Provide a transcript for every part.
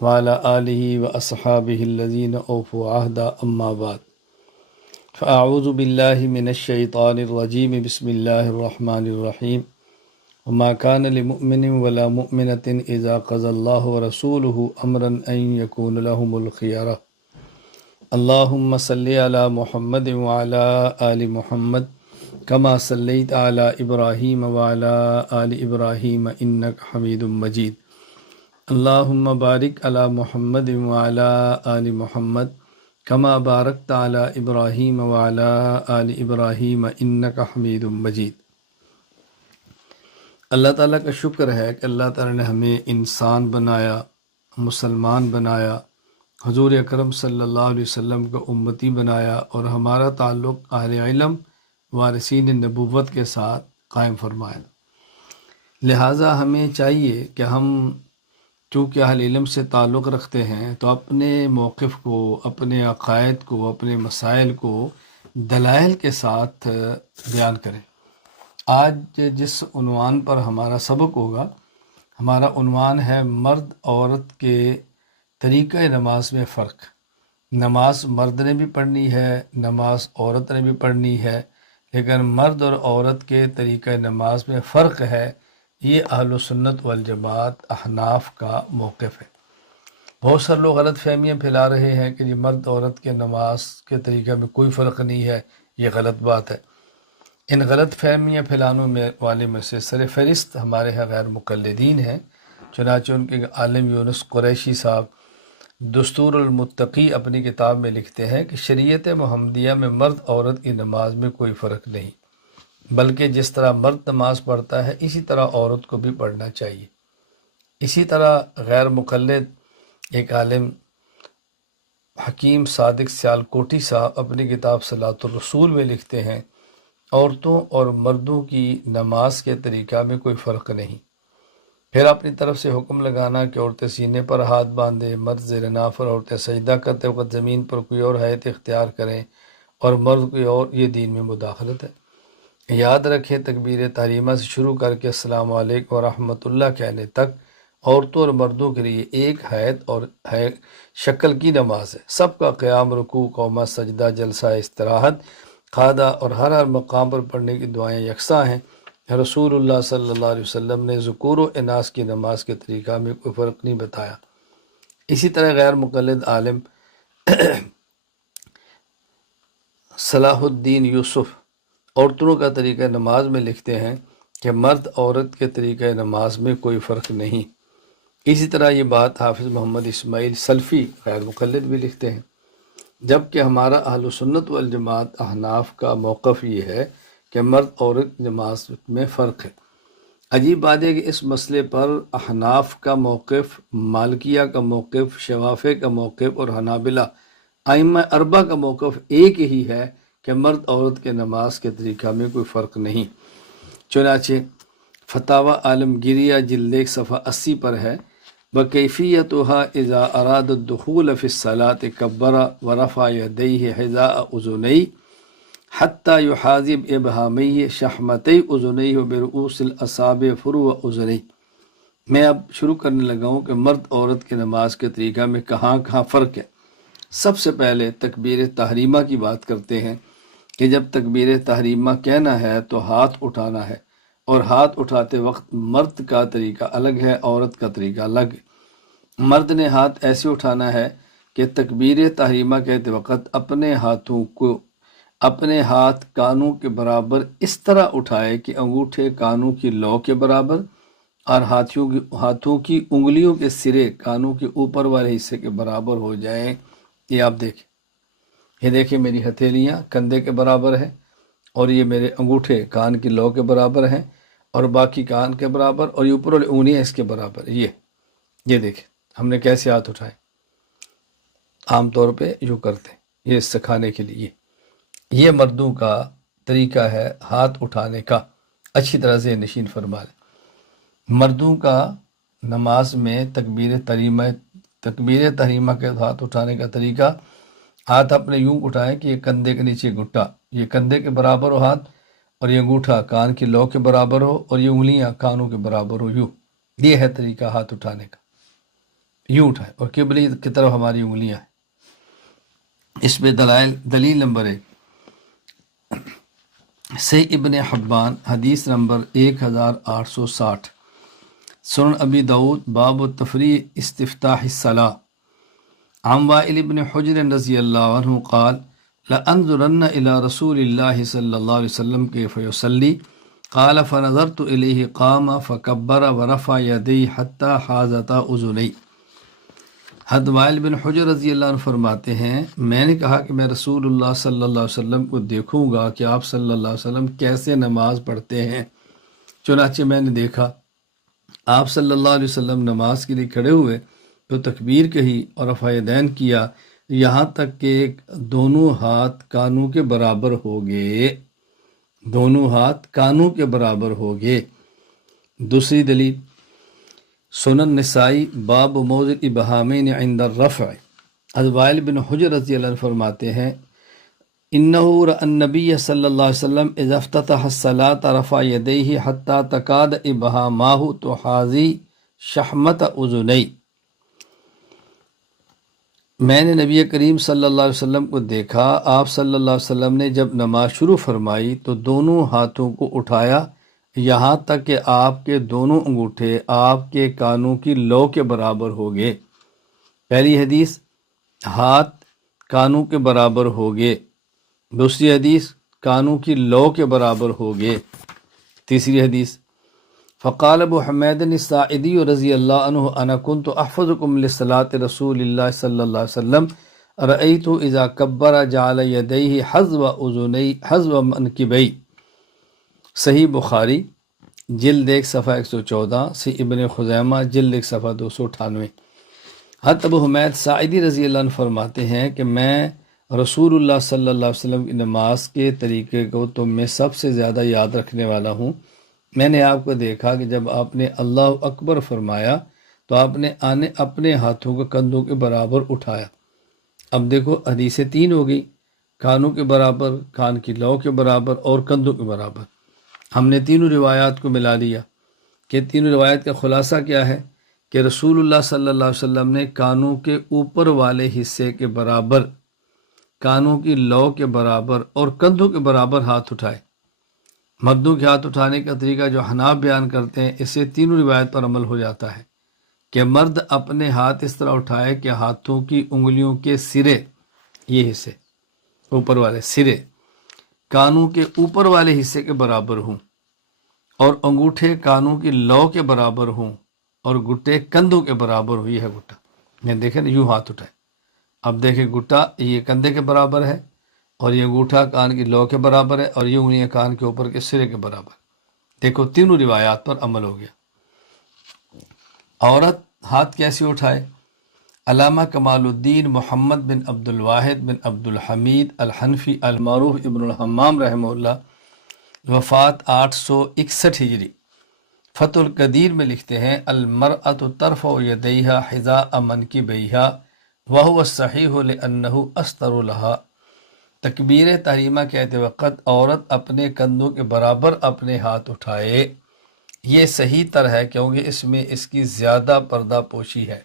وعلى آله وأصحابه الذين أوفوا عهدا أما بعد فأعوذ بالله من الشيطان الرجيم بسم الله الرحمن الرحيم وما كان لمؤمن ولا مؤمنة إذا قضى الله ورسوله أمرا أن يكون لهم الخيرة اللهم صل على محمد وعلى آل محمد كما صليت على إبراهيم وعلى آل إبراهيم إنك حميد مجيد اللهم بارك على محمد وعلى آل محمد كما باركت على إبراهيم وعلى آل إبراهيم إنك حميد مجيد۔ اللہ تعالیٰ کا شکر ہے کہ اللہ تعالیٰ نے ہمیں انسان بنایا، مسلمان بنایا، حضور اکرم صلی اللہ علیہ وسلم کا امتی بنایا اور ہمارا تعلق اہل علم وارثین نبوت کے ساتھ قائم فرمایا۔ لہٰذا ہمیں چاہیے کہ ہم چونکہ اہل علم سے تعلق رکھتے ہیں تو اپنے موقف کو، اپنے عقائد کو، اپنے مسائل کو دلائل کے ساتھ بیان کریں۔ آج جس عنوان پر ہمارا سبق ہوگا، ہمارا عنوان ہے مرد عورت کے طریقہ نماز میں فرق۔ نماز مرد نے بھی پڑھنی ہے، نماز عورت نے بھی پڑھنی ہے، لیکن مرد اور عورت کے طریقہ نماز میں فرق ہے۔ یہ اہل سنت والجماعت احناف کا موقف ہے۔ بہت سارے لوگ غلط فہمیاں پھیلا رہے ہیں کہ یہ مرد عورت کے نماز کے طریقہ میں کوئی فرق نہیں ہے، یہ غلط بات ہے۔ ان غلط فہمیاں پھیلانے والے میں سے سر فہرست ہمارے یہاں غیر مقلدین ہیں۔ چنانچہ ان کے عالم یونس قریشی صاحب دستور المتقی اپنی کتاب میں لکھتے ہیں کہ شریعت محمدیہ میں مرد عورت کی نماز میں کوئی فرق نہیں، بلکہ جس طرح مرد نماز پڑھتا ہے اسی طرح عورت کو بھی پڑھنا چاہیے۔ اسی طرح غیر مقلد ایک عالم حکیم صادق سیالکوٹی صاحب اپنی کتاب صلاۃ الرسول میں لکھتے ہیں عورتوں اور مردوں کی نماز کے طریقہ میں کوئی فرق نہیں۔ پھر اپنی طرف سے حکم لگانا کہ عورتیں سینے پر ہاتھ باندھیں، مرد زیر ناف اور عورتیں سجدہ کرتے وقت زمین پر کوئی اور حیت اختیار کریں اور مرد کوئی اور، یہ دین میں مداخلت ہے۔ یاد رکھیں تکبیر تحریمہ سے شروع کر کے السلام علیکم ورحمۃ اللہ کہنے تک عورتوں اور مردوں کے لیے ایک حیت اور شکل کی نماز ہے۔ سب کا قیام، رکوع، قومہ، سجدہ، جلسہ استراحت، قعدہ اور ہر مقام پر پڑھنے کی دعائیں یکساں ہیں۔ رسول اللہ صلی اللہ علیہ وسلم نے ذکور و اناث کی نماز کے طریقہ میں کوئی فرق نہیں بتایا۔ اسی طرح غیر مقلد عالم صلاح الدین یوسف عورتوں کا طریقہ نماز میں لکھتے ہیں کہ مرد عورت کے طریقہ نماز میں کوئی فرق نہیں۔ اسی طرح یہ بات حافظ محمد اسماعیل سلفی غیر مقلد بھی لکھتے ہیں، جبکہ ہمارا اہل سنت والجماعت احناف کا موقف یہ ہے کہ مرد عورت نماز میں فرق ہے۔ عجیب بات ہے کہ اس مسئلے پر احناف کا موقف، مالکیہ کا موقف، شوافع کا موقف اور حنابلہ ائمہ اربعہ کا موقف ایک ہی ہے کہ مرد عورت کے نماز کے طریقہ میں کوئی فرق نہیں۔ چنانچہ فتاوی عالمگیریہ جلد 1 صفحہ 80 پر ہے وَكَيْفِيَّتُهَا إِذَا أَرَادَ الدُّخُولَ فِي الصَّلَاةِ كَبَّرَ وَرَفَعَ يَدَيْهِ حِذَاءَ أُذُنَيْهِ حَتَّى يُحَاذِي بِإِبْهَامَيْهِ شَحْمَتَيْ أُذُنَيْهِ وَبِرُؤُوسِ الْأَصَابِعِ فُرُوعَ أُذُنَيْهِ۔ میں اب شروع کرنے لگا ہوں کہ مرد عورت کے نماز کے طریقہ میں کہاں کہاں فرق ہے۔ سب سے پہلے تکبیر تحریمہ کی بات کرتے ہیں کہ جب تکبیر تحریمہ کہنا ہے تو ہاتھ اٹھانا ہے، اور ہاتھ اٹھاتے وقت مرد کا طریقہ الگ ہے، عورت کا طریقہ الگ ہے۔ مرد نے ہاتھ ایسے اٹھانا ہے کہ تکبیر تحریمہ کہتے وقت اپنے ہاتھ کانوں کے برابر اس طرح اٹھائے کہ انگوٹھے کانوں کی لو کے برابر اور ہاتھوں کی انگلیوں کے سرے کانوں کے اوپر والے حصے کے برابر ہو جائیں۔ یہ آپ دیکھیں، یہ دیکھیں میری ہتھیلیاں کندھے کے برابر ہیں اور یہ میرے انگوٹھے کان کی لو کے برابر ہیں اور باقی کان کے برابر، اور یہ اوپر والی انگلیاں اس کے برابر۔ یہ دیکھیں ہم نے کیسے ہاتھ اٹھائے، عام طور پہ یوں کرتے ہیں، یہ سکھانے کے لیے۔ یہ مردوں کا طریقہ ہے ہاتھ اٹھانے کا، اچھی طرح سے نشین فرما لیں۔ مردوں کا نماز میں تکبیر تحریمہ کے ہاتھ اٹھانے کا طریقہ، ہاتھ اپنے یوں اٹھائیں کہ یہ کندھے کے نیچے گھٹا، یہ کندھے کے برابر ہو ہاتھ، اور یہ انگوٹھا کان کی لو کے برابر ہو اور یہ انگلیاں کانوں کے برابر ہو، یوں۔ یہ ہے طریقہ ہاتھ اٹھانے کا۔ یوں اٹھائے اور قبلے کی طرف ہماری انگلیاں ہیں۔ اس پہ دلیل نمبر 1 صحیح ابن حبان حدیث نمبر 1860، سنن ابی داود باب التفریح استفتاح الصلاۃ، عن وائل بن حجر رضی اللہ عنہ قال لأنظرن الى رسول اللہ صلی اللہ علیہ وسلم کیف یصلی قال فنظرت الیہ قام فکبر ورفع یدیہ حتی حاذتا اذنی۔ حضرت وائل بن حجر رضی اللہ عنہ فرماتے ہیں میں نے کہا کہ میں رسول اللہ صلی اللہ علیہ وسلم کو دیکھوں گا کہ آپ صلی اللہ علیہ وسلم کیسے نماز پڑھتے ہیں۔ چنانچہ میں نے دیکھا آپ صلی اللہ علیہ وسلم نماز کے لیے کھڑے ہوئے تو تکبیر کہی اور رفع یدین کیا یہاں تک کہ دونوں ہاتھ کانوں کے برابر ہو گئے، دونوں ہاتھ کانوں کے برابر ہو گئے۔ دوسری دلیل سنن نسائی باب موضع ابہامین عند الرفع، حضرت وائل بن حجر رضی اللہ عنہ فرماتے ہیں انہ رأى النبی صلی اللہ علیہ وسلم اذا افتتح الصلاۃ رفع یدیہ حتی تکاد ابہاماہ تحاذی شحمۃ اذنی۔ میں نے نبی کریم صلی اللہ علیہ وسلم کو دیکھا آپ صلی اللہ علیہ وسلم نے جب نماز شروع فرمائی تو دونوں ہاتھوں کو اٹھایا یہاں تک کہ آپ کے دونوں انگوٹھے آپ کے کانوں کی لو کے برابر ہو گئے۔ پہلی حدیث ہاتھ کانوں کے برابر ہو گئے، دوسری حدیث کانوں کی لو کے برابر ہو گئے، تیسری حدیث فقال ابو حمید الساعدی رضی اللہ عنہ انا کنت احفظکم لصلاۃ رسول اللہ صلی اللہ علیہ وسلم رأیت اذا کبر جعل یدیہ حذو اذنی حذو منکبی۔ صحیح بخاری جلد 1 صفحہ 114، صحیح ابن خزیمہ جلد 1 صفحہ 298۔ حضرت ابو حمید ساعدی رضی اللہ عنہ فرماتے ہیں کہ میں رسول اللہ صلی اللہ علیہ وسلم کی نماز کے طریقے کو تو میں سب سے زیادہ یاد رکھنے والا ہوں۔ میں نے آپ کو دیکھا کہ جب آپ نے اللہ اکبر فرمایا تو آپ نے اپنے ہاتھوں کو کندھوں کے برابر اٹھایا۔ اب دیکھو حدیثیں 3 ہو گئی، کانوں کے برابر، کان کی لو کے برابر اور کندھوں کے برابر۔ ہم نے تینوں روایات کو ملا لیا کہ تینوں روایات کا خلاصہ کیا ہے کہ رسول اللہ صلی اللہ علیہ وسلم نے کانوں کے اوپر والے حصے کے برابر، کانوں کی لو کے برابر اور کندھوں کے برابر ہاتھ اٹھائے۔ مردوں کے ہاتھ اٹھانے کا طریقہ جو حناف بیان کرتے ہیں اس سے تینوں روایت پر عمل ہو جاتا ہے کہ مرد اپنے ہاتھ اس طرح اٹھائے کہ ہاتھوں کی انگلیوں کے سرے، یہ حصے اوپر والے سرے کانوں کے اوپر والے حصے کے برابر ہوں اور انگوٹھے کانوں کی لو کے برابر ہوں اور گٹے کندھوں کے برابر ہوں۔ یہ ہے گٹا، میں دیکھیں نا یوں ہاتھ اٹھائے، اب دیکھیں گٹا یہ کندھے کے برابر ہے اور یہ انگوٹھا کان کی لو کے برابر ہے اور یہ انگلیاں کان کے اوپر کے سرے کے برابر۔ دیکھو تینوں روایات پر عمل ہو گیا۔ عورت ہاتھ کیسے اٹھائے؟ علامہ کمال الدین محمد بن عبد الواحد بن عبد الحمید الحنفی المعروف ابن الحمام رحمہ اللہ، وفات 861 ہجری، فتح القدیر میں لکھتے ہیں المرأة ترفع یدیہا حذاء منکبیہا وہو الصحیح لأنہ استر لہا۔ تکبیر تحریمہ کہتے وقت عورت اپنے کندھوں کے برابر اپنے ہاتھ اٹھائے، یہ صحیح تر ہے کیونکہ اس میں اس کی زیادہ پردہ پوشی ہے۔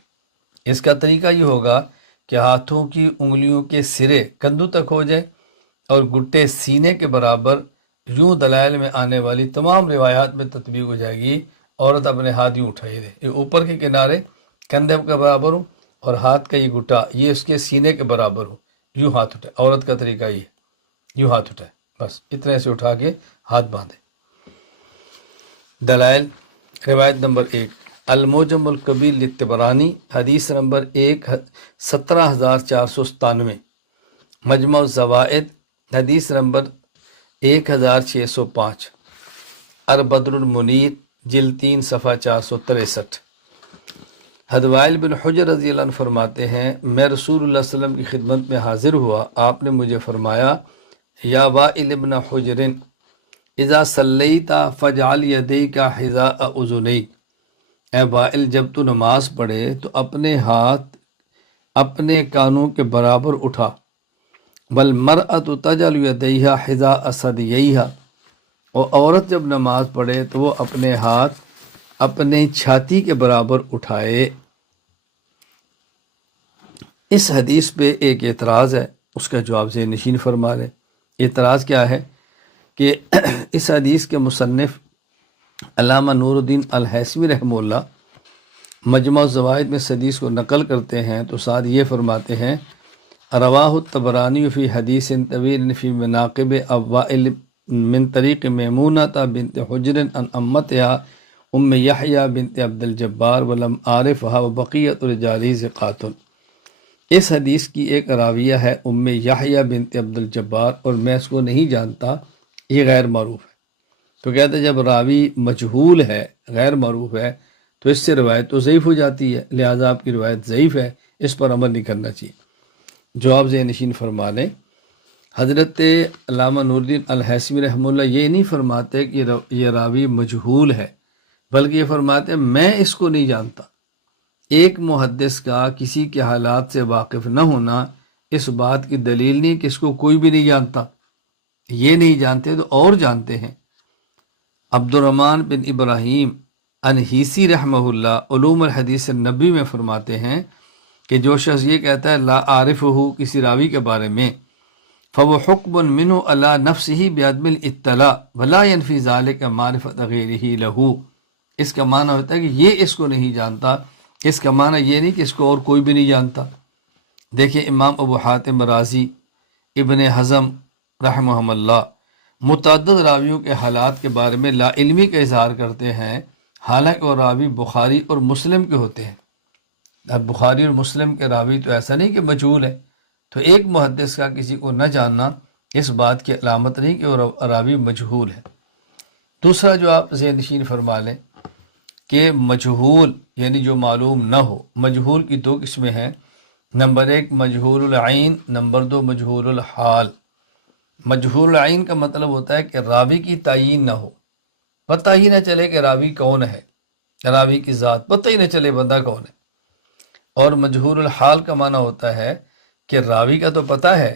اس کا طریقہ یہ ہوگا کہ ہاتھوں کی انگلیوں کے سرے کندھوں تک ہو جائے اور گٹے سینے کے برابر۔ یوں دلائل میں آنے والی تمام روایات میں تطبیق ہو جائے گی، عورت اپنے ہاتھ یوں اٹھائے دے، یہ اوپر کے کنارے کندھے کے برابر ہوں اور ہاتھ کا یہ گٹا یہ اس کے سینے کے برابر ہو، یوں ہاتھ اٹھائے۔ عورت کا طریقہ یہ یوں ہاتھ اٹھائے، بس اتنے سے اٹھا کے ہاتھ باندھے۔ دلائل روایت نمبر 1 المعجم الکبیر للطبرانی حدیث نمبر 17497، مجمع الزوائد حدیث نمبر 1605، البدر المنیر جلد 3 صفحہ 463۔ حضرت وائل بن حجر رضی اللہ عنہ فرماتے ہیں میں رسول اللہ صلی اللہ علیہ وسلم کی خدمت میں حاضر ہوا، آپ نے مجھے فرمایا یا وائل بن حجر اذا صلیت فاجعل یدیک حذاء اذنیک، اے وائل جب تو نماز پڑھے تو اپنے ہاتھ اپنے کانوں کے برابر اٹھا، والمرأة تجعل یدیہا حذاء ثدییہا، اور عورت جب نماز پڑھے تو وہ اپنے ہاتھ اپنے چھاتی کے برابر اٹھائے۔ اس حدیث پہ ایک اعتراض ہے، اس کا جواب ذہن نشین فرما لیں۔ اعتراض کیا ہے کہ اس حدیث کے مصنف علامہ نور الدین الہیثمی رحمہ اللہ مجمع الزوائد میں اس حدیث کو نقل کرتے ہیں تو ساتھ یہ فرماتے ہیں رواہ الطبرانی فی حدیث طویل فی مناقب اوائل من طریق میمونہ بنت حجر عن امتہا ام یحییٰ بنت عبد الجبار ولم عارفہا وبقیۃ الرجال ثقات۔ اس حدیث کی ایک راویہ ہے ام یحییٰ بنت عبد الجبار اور میں اس کو نہیں جانتا، یہ غیر معروف ہے۔ تو کہتے ہیں جب راوی مجہول ہے، غیر معروف ہے، تو اس سے روایت تو ضعیف ہو جاتی ہے، لہٰذا آپ کی روایت ضعیف ہے، اس پر عمل نہیں کرنا چاہیے۔ جواب ذہن نشین فرما لیں، حضرت علامہ نور الدین الہیثمی رحمہ اللہ یہ نہیں فرماتے کہ یہ راوی مجہول ہے، بلکہ یہ فرماتے ہیں میں اس کو نہیں جانتا۔ ایک محدث کا کسی کے حالات سے واقف نہ ہونا اس بات کی دلیل نہیں کہ اس کو کوئی بھی نہیں جانتا، یہ نہیں جانتے تو اور جانتے ہیں۔ عبد الرحمن بن ابراہیم انہیسی رحمہ اللہ علوم الحدیث النبی میں فرماتے ہیں کہ جو شخص یہ کہتا ہے لا عارفہ کسی راوی کے بارے میں فَوَ حُكْمٌ مِّنْهُ عَلَىٰ نَفْسِهِ بِعَدْمِ الْاطِّلَاعِ وَلَا يَنْفِي ذَلِكَ مَعْرِفَةَ غَيْرِهِ لَهُ۔ اس کا معنی ہوتا ہے کہ یہ اس کو نہیں جانتا، اس کا معنی یہ نہیں کہ اس کو اور کوئی بھی نہیں جانتا۔ دیکھیں امام ابو حاتم رازی، ابن حزم رحمہم اللہ متعدد راویوں کے حالات کے بارے میں لا علمی کا اظہار کرتے ہیں، حالانکہ وہ راوی بخاری اور مسلم کے ہوتے ہیں۔ اب بخاری اور مسلم کے راوی تو ایسا نہیں کہ مجہول ہے، تو ایک محدث کا کسی کو نہ جاننا اس بات کی علامت نہیں کہ وہ راوی مجہول ہے۔ دوسرا جو آپ ذہن نشین فرما لیں کہ مجہول یعنی جو معلوم نہ ہو، مجہول کی دو قسمیں ہیں، نمبر ایک مجہول العین، نمبر دو مجہول الحال۔ مجہول العین کا مطلب ہوتا ہے کہ راوی کی تعین نہ ہو، پتہ ہی نہ چلے کہ راوی کون ہے، راوی کی ذات پتہ ہی نہ چلے بندہ کون ہے۔ اور مجہول الحال کا معنی ہوتا ہے کہ راوی کا تو پتہ ہے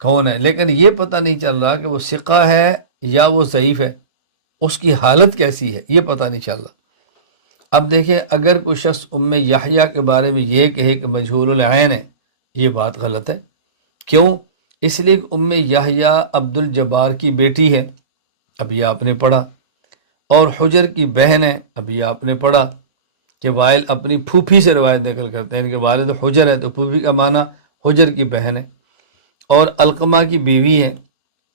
کون ہے، لیکن یہ پتہ نہیں چل رہا کہ وہ ثقہ ہے یا وہ ضعیف ہے، اس کی حالت کیسی ہے یہ پتہ نہیں چل رہا۔ اب دیکھیں اگر کوئی شخص ام یحییٰ کے بارے میں یہ کہے کہ مجہول العین ہے، یہ بات غلط ہے۔ کیوں؟ اس لیے کہ ام یحییٰ عبد الجبار کی بیٹی ہے، اب یہ آپ نے پڑھا، اور حجر کی بہن ہے، اب یہ آپ نے پڑھا کہ وائل اپنی پھوپھی سے روایت نقل کرتے ہیں کہ والد حجر ہے تو پھوپھی کا معنی حجر کی بہن ہے، اور علقمہ کی بیوی ہے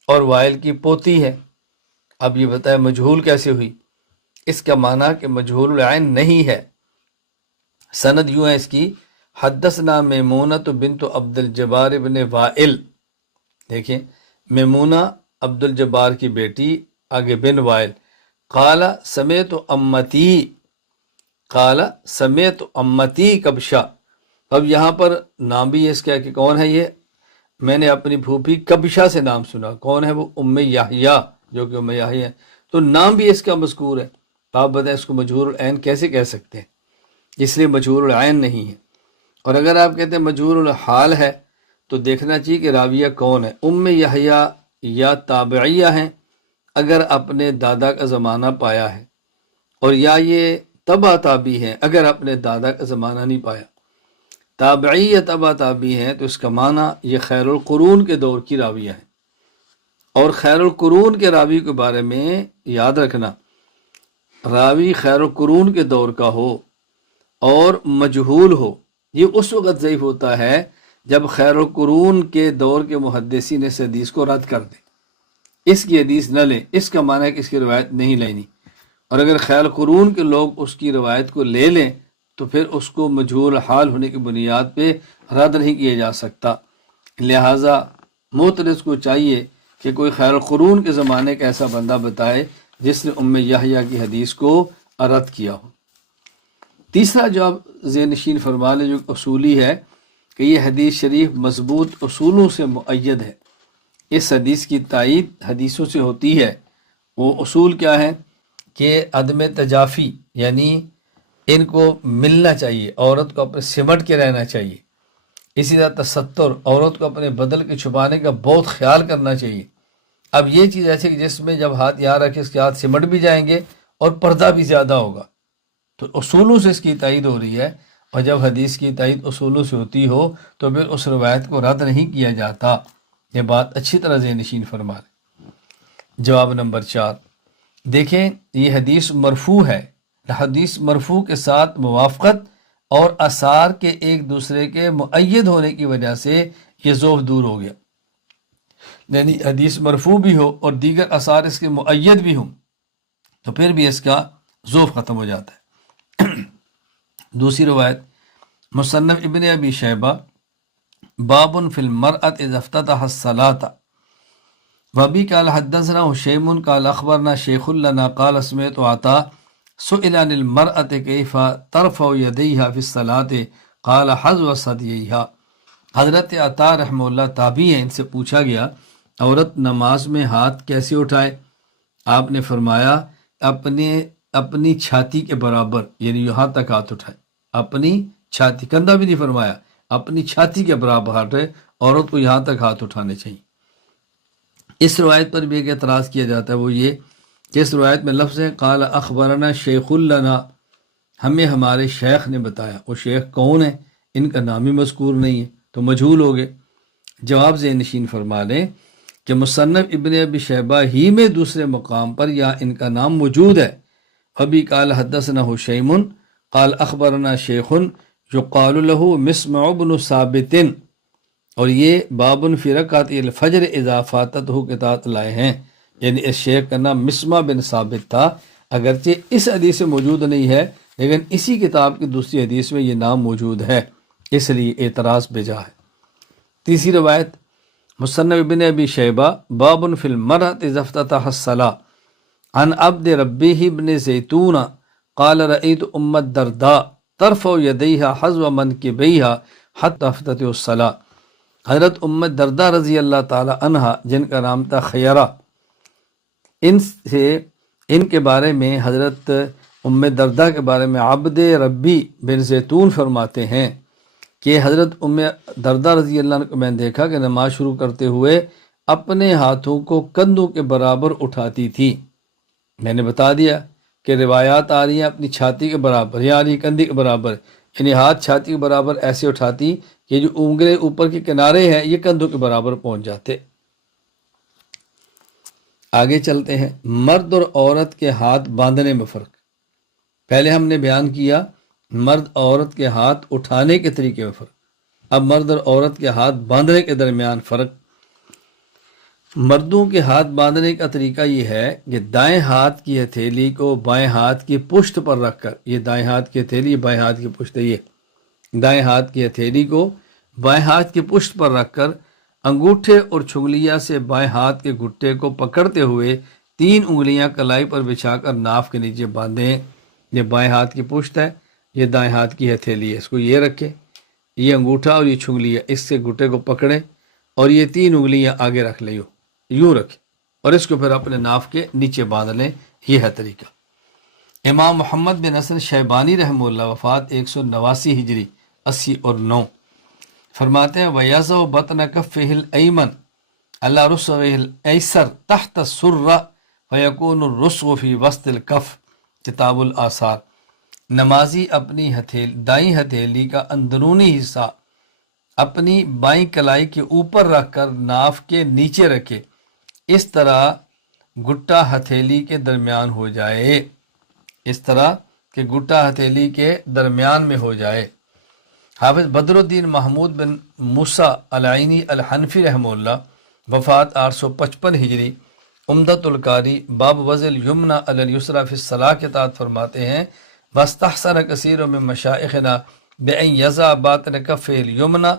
اور وائل کی پوتی ہے۔ اب یہ بتائیں مجہول کیسے ہوئی؟ اس کا معنی کہ مجہول العین نہیں ہے۔ سند یوں ہے اس کی، حدثنا میمونۃ بنت عبد الجبار بن وائل، دیکھیں میمونہ عبد الجبار کی بیٹی، آگے بن وائل، قال سمیت امتی کبشہ۔ اب یہاں پر نام بھی اس کا کہ کون ہے یہ، میں نے اپنی پھوپھی کبشہ سے نام سنا، کون ہے وہ؟ ام یحییٰ، جو کہ ام یحییٰ ہے، تو نام بھی اس کا مذکور ہے۔ آپ بتائیں اس کو مجہول العین کیسے کہہ سکتے ہیں؟ اس لیے مجہول العین نہیں ہے۔ اور اگر آپ کہتے ہیں مجہول الحال ہے تو دیکھنا چاہیے کہ راویہ کون ہے۔ ام یحییٰ یا تابعیہ ہیں اگر اپنے دادا کا زمانہ پایا ہے، اور یا یہ تبع تابعی ہیں اگر اپنے دادا کا زمانہ نہیں پایا۔ تابعی یا تبع تابعی ہیں تو اس کا معنی یہ خیر القرون کے دور کی راویہ ہیں، اور خیر القرون کے راوی کے بارے میں یاد رکھنا، راوی خیر القرون کے دور کا ہو اور مجہول ہو، یہ اس وقت ضعیف ہوتا ہے جب خیر القرون کے دور کے محدثین اس حدیث کو رد کر دیں، اس کی حدیث نہ لیں، اس کا معنی ہے کہ اس کی روایت نہیں لینی۔ اور اگر خیر القرون کے لوگ اس کی روایت کو لے لیں تو پھر اس کو مجہول حال ہونے کی بنیاد پہ رد نہیں کیا جا سکتا۔ لہٰذا معترض کو چاہیے کہ کوئی خیر القرون کے زمانے کا ایسا بندہ بتائے جس نے ام یحییٰ کی حدیث کو رد کیا ہو۔ تیسرا جو آپ ذہن نشین فرما لیں جو اصولی ہے کہ یہ حدیث شریف مضبوط اصولوں سے مؤید ہے۔ اس حدیث کی تائید حدیثوں سے ہوتی ہے۔ وہ اصول کیا ہے کہ عدم تجافی، یعنی ان کو ملنا چاہیے، عورت کو اپنے سمٹ کے رہنا چاہیے۔ اسی طرح تستر، عورت کو اپنے بدل کے چھپانے کا بہت خیال کرنا چاہیے۔ اب یہ چیز ایسی کہ جس میں جب ہاتھ یہاں رکھے اس کے ہاتھ سمٹ بھی جائیں گے اور پردہ بھی زیادہ ہوگا، تو اصولوں سے اس کی تائید ہو رہی ہے۔ اور جب حدیث کی تائید اصولوں سے ہوتی ہو تو پھر اس روایت کو رد نہیں کیا جاتا۔ یہ بات اچھی طرح ذہن نشین فرما لیں۔ جواب نمبر 4، دیکھیں یہ حدیث مرفوع ہے، حدیث مرفوع کے ساتھ موافقت اور آثار کے ایک دوسرے کے مؤید ہونے کی وجہ سے یہ ضعف دور ہو گیا، یعنی حدیث مرفوع بھی ہو اور دیگر آثار اس کے مؤید بھی ہوں تو پھر بھی اس کا ضعف ختم ہو جاتا ہے۔ دوسری روایت مصنف ابن ابی شیبہ باب فی المرأة اذا افتتح الصلاة وبی قال حدثنا حشیم قال اخبرنا شیخ لنا قال سمعت عطاء سئل عن المرأة کیف ترفع یدیها فی الصلاة قال حذو ثدییها۔ حضرت عطاء رحمہ اللہ تابعی ہیں، ان سے پوچھا گیا عورت نماز میں ہاتھ کیسے اٹھائے؟ آپ نے فرمایا اپنی چھاتی کے برابر، یعنی یہاں تک ہاتھ اٹھائے، اپنی چھاتی، کندھا بھی نہیں فرمایا، اپنی چھاتی کے برابر ہاتھ ہے، عورت کو یہاں تک ہاتھ اٹھانے چاہیے۔ اس روایت پر بھی ایک اعتراض کیا جاتا ہے، وہ یہ کہ اس روایت میں لفظ ہے قال اخبرنا شیخ لنا، ہمیں ہمارے شیخ نے بتایا۔ وہ شیخ کون ہے؟ ان کا نام ہی مذکور نہیں ہے تو مجہول ہو گئے۔ جواب ذہن نشین فرما لیں کہ مصنف ابن ابی شیبہ ہی میں دوسرے مقام پر یا ان کا نام موجود ہے۔ ابھی قال حدثنا حشیم قال اخبرنا شیخ یقال له مسمع بن ثابت، اور یہ باب فی رکعت الفجر اذا فاتته کے تحت لائے ہیں، یعنی اس شیخ کا نام مسمع بن ثابت تھا، اگرچہ اس حدیث میں موجود نہیں ہے لیکن اسی کتاب کی دوسری حدیث میں یہ نام موجود ہے، اس لیے اعتراض بجا ہے۔ تیسری روایت مصنف ابن ابی شیبہ باب فی المرأة اذا افتتح الصلاة عن عبد ربیہ بن زیتون قال رأیت ام الدرداء ترفع یدیہا حذو منکبیہا حتی افتتح الصلاة۔ حضرت ام الدرداء رضی اللہ تعالی عنہ، جن کا نام تھا خیرہ، ان کے بارے میں حضرت ام الدرداء کے بارے میں عبد ربی بن زیتون فرماتے ہیں کہ حضرت ام الدرداء رضی اللہ عنہ کو میں نے دیکھا کہ نماز شروع کرتے ہوئے اپنے ہاتھوں کو کندھوں کے برابر اٹھاتی تھی۔ میں نے بتا دیا کہ روایات آ رہی ہیں اپنی چھاتی کے برابر، یا علی کندھی کے برابر، یعنی ہاتھ چھاتی کے برابر ایسے اٹھاتی کہ جو انگلے اوپر کے کنارے ہیں یہ کندھوں کے برابر پہنچ جاتے۔ آگے چلتے ہیں، مرد اور عورت کے ہاتھ باندھنے میں فرق۔ پہلے ہم نے بیان کیا مرد عورت کے ہاتھ اٹھانے کے طریقے میں فرق، اب مرد اور عورت کے ہاتھ باندھنے کے درمیان فرق۔ مردوں کے ہاتھ باندھنے کا طریقہ یہ ہے کہ دائیں ہاتھ کی ہتھیلی کو بائیں ہاتھ کی پشت پر رکھ کر، یہ دائیں ہاتھ کی ہتھیلی بائیں ہاتھ کی پشت ہے، یہ دائیں ہاتھ کی ہتھیلی کو بائیں ہاتھ کی پشت پر رکھ کر انگوٹھے اور چھنگلیاں سے بائیں ہاتھ کے گھٹے کو پکڑتے ہوئے 3 انگلیاں کلائی پر بچھا کر ناف کے نیچے باندھیں۔ یہ بائیں ہاتھ کی پشت ہے، یہ دائیں ہاتھ کی ہتھیلی ہے، اس کو یہ رکھے، یہ انگوٹھا اور یہ چھنگلیاں اس سے گھٹے کو پکڑیں اور یہ 3 انگلیاں آگے رکھ لیں، یوں رکھیں اور اس کو پھر اپنے ناف کے نیچے باندھ لیں۔ یہ ہے طریقہ۔ امام محمد بن حسن شیبانی رحمہ اللہ وفات 189 ہجری 80 اور 9 فرماتے ہیں وَيَضَعُ بَطْنَ كَفِّهِ الْأَيْمَنِ عَلَى رُسْغِهِ الْأَيْسَرِ تَحْتَ السُّرَّةِ فَيَكُونُ الرُّسْغُ فِي وسط الْكَفِّ۔ کتاب الآثار۔ نمازی اپنی دائیں ہتھیلی کا اندرونی حصہ اپنی بائیں کلائی کے اوپر رکھ کر ناف کے نیچے رکھے، اس طرح گٹا ہتھیلی کے درمیان ہو جائے، اس طرح کہ گٹا ہتھیلی کے درمیان میں ہو جائے۔ حافظ بدر الدین محمود بن موسیٰ العینی الحنفی رحمہ اللہ وفات 855 ہجری عمدۃ القاری باب وضع الیمنی علی الیسری فی الصلاۃ کے تحت فرماتے ہیں واستحسن کثیر من مشائخنا بأن یضع باطن کفہ الیمنی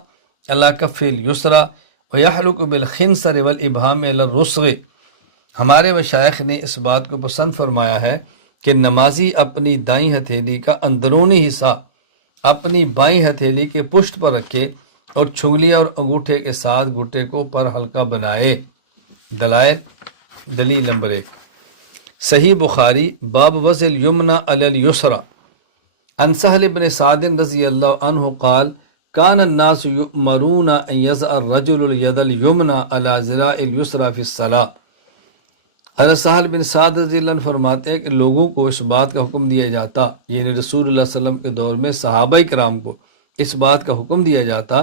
علی کفہ الیسری ویحلق بالخنصر والابہام علی الرسغ۔ ہمارے مشائخ نے اس بات کو پسند فرمایا ہے کہ نمازی اپنی دائیں ہتھیلی کا اندرونی حصہ اپنی بائیں ہتھیلی کے پشت پر رکھے اور چھنگلیاں اور انگوٹھے کے ساتھ گھٹے کو پر حلقہ بنائے۔ دلیل نمبر 1 صحیح بخاری باب وضع الیمنی علی الیسری عن سہل بن سعد رضی اللہ عنہ قال کان الناس یؤمرون ان یضع الرجل الید الیمنی علی ذراع الیسری فی الصلاۃ۔ حضرت سہل بن سعد رضی اللہ عنہ فرماتے ہیں کہ لوگوں کو اس بات کا حکم دیا جاتا، یعنی رسول اللہ صلی اللہ علیہ وسلم کے دور میں صحابہ کرام کو اس بات کا حکم دیا جاتا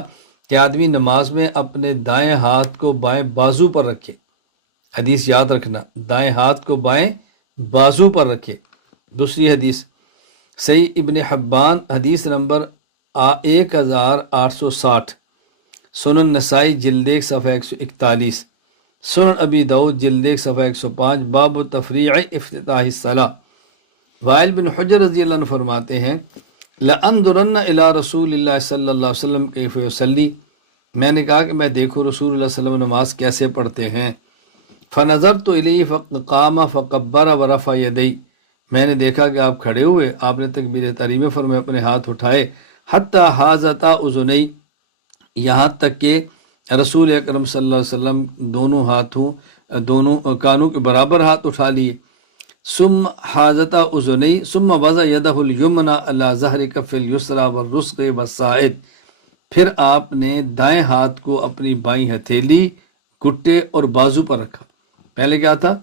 کہ آدمی نماز میں اپنے دائیں ہاتھ کو بائیں بازو پر رکھے۔ حدیث یاد رکھنا، دائیں ہاتھ کو بائیں بازو پر رکھے۔ دوسری حدیث صحیح ابن حبان حدیث نمبر 1860، سنن نسائی جلد 1 صفحہ 141، سنن ابی داؤد جلد 1 صفحہ 105، باب تفریع افتتاح الصلاۃ۔ وائل بن حجر رضی اللہ عنہ فرماتے ہیں لَأَنْظُرَنَّ إِلَىٰ رسول اللہ صلی اللہ علیہ وسلم کیف یصلی، میں نے کہا کہ میں دیکھوں رسول اللہ صلی اللہ علیہ وسلم نماز کیسے پڑھتے ہیں۔ فنظرت الیہ فقام فکبر ورفع یدیہ، میں نے دیکھا کہ آپ کھڑے ہوئے، آپ نے تکبیر تحریمہ فرمائے، اپنے ہاتھ اٹھائے، حتی حاذتا اذنیہ، یہاں تک کہ رسول اکرم صلی اللہ علیہ وسلم دونوں کانوں کے برابر ہاتھ اٹھا لیے۔ ثم حاذتا اذنیہ ثم وضع یدہ الیمنی علی ظہر کف الیسری والرسغ والساعد، پھر آپ نے دائیں ہاتھ کو اپنی بائیں ہتھیلی، گھٹے اور بازو پر رکھا۔ پہلے کیا تھا؟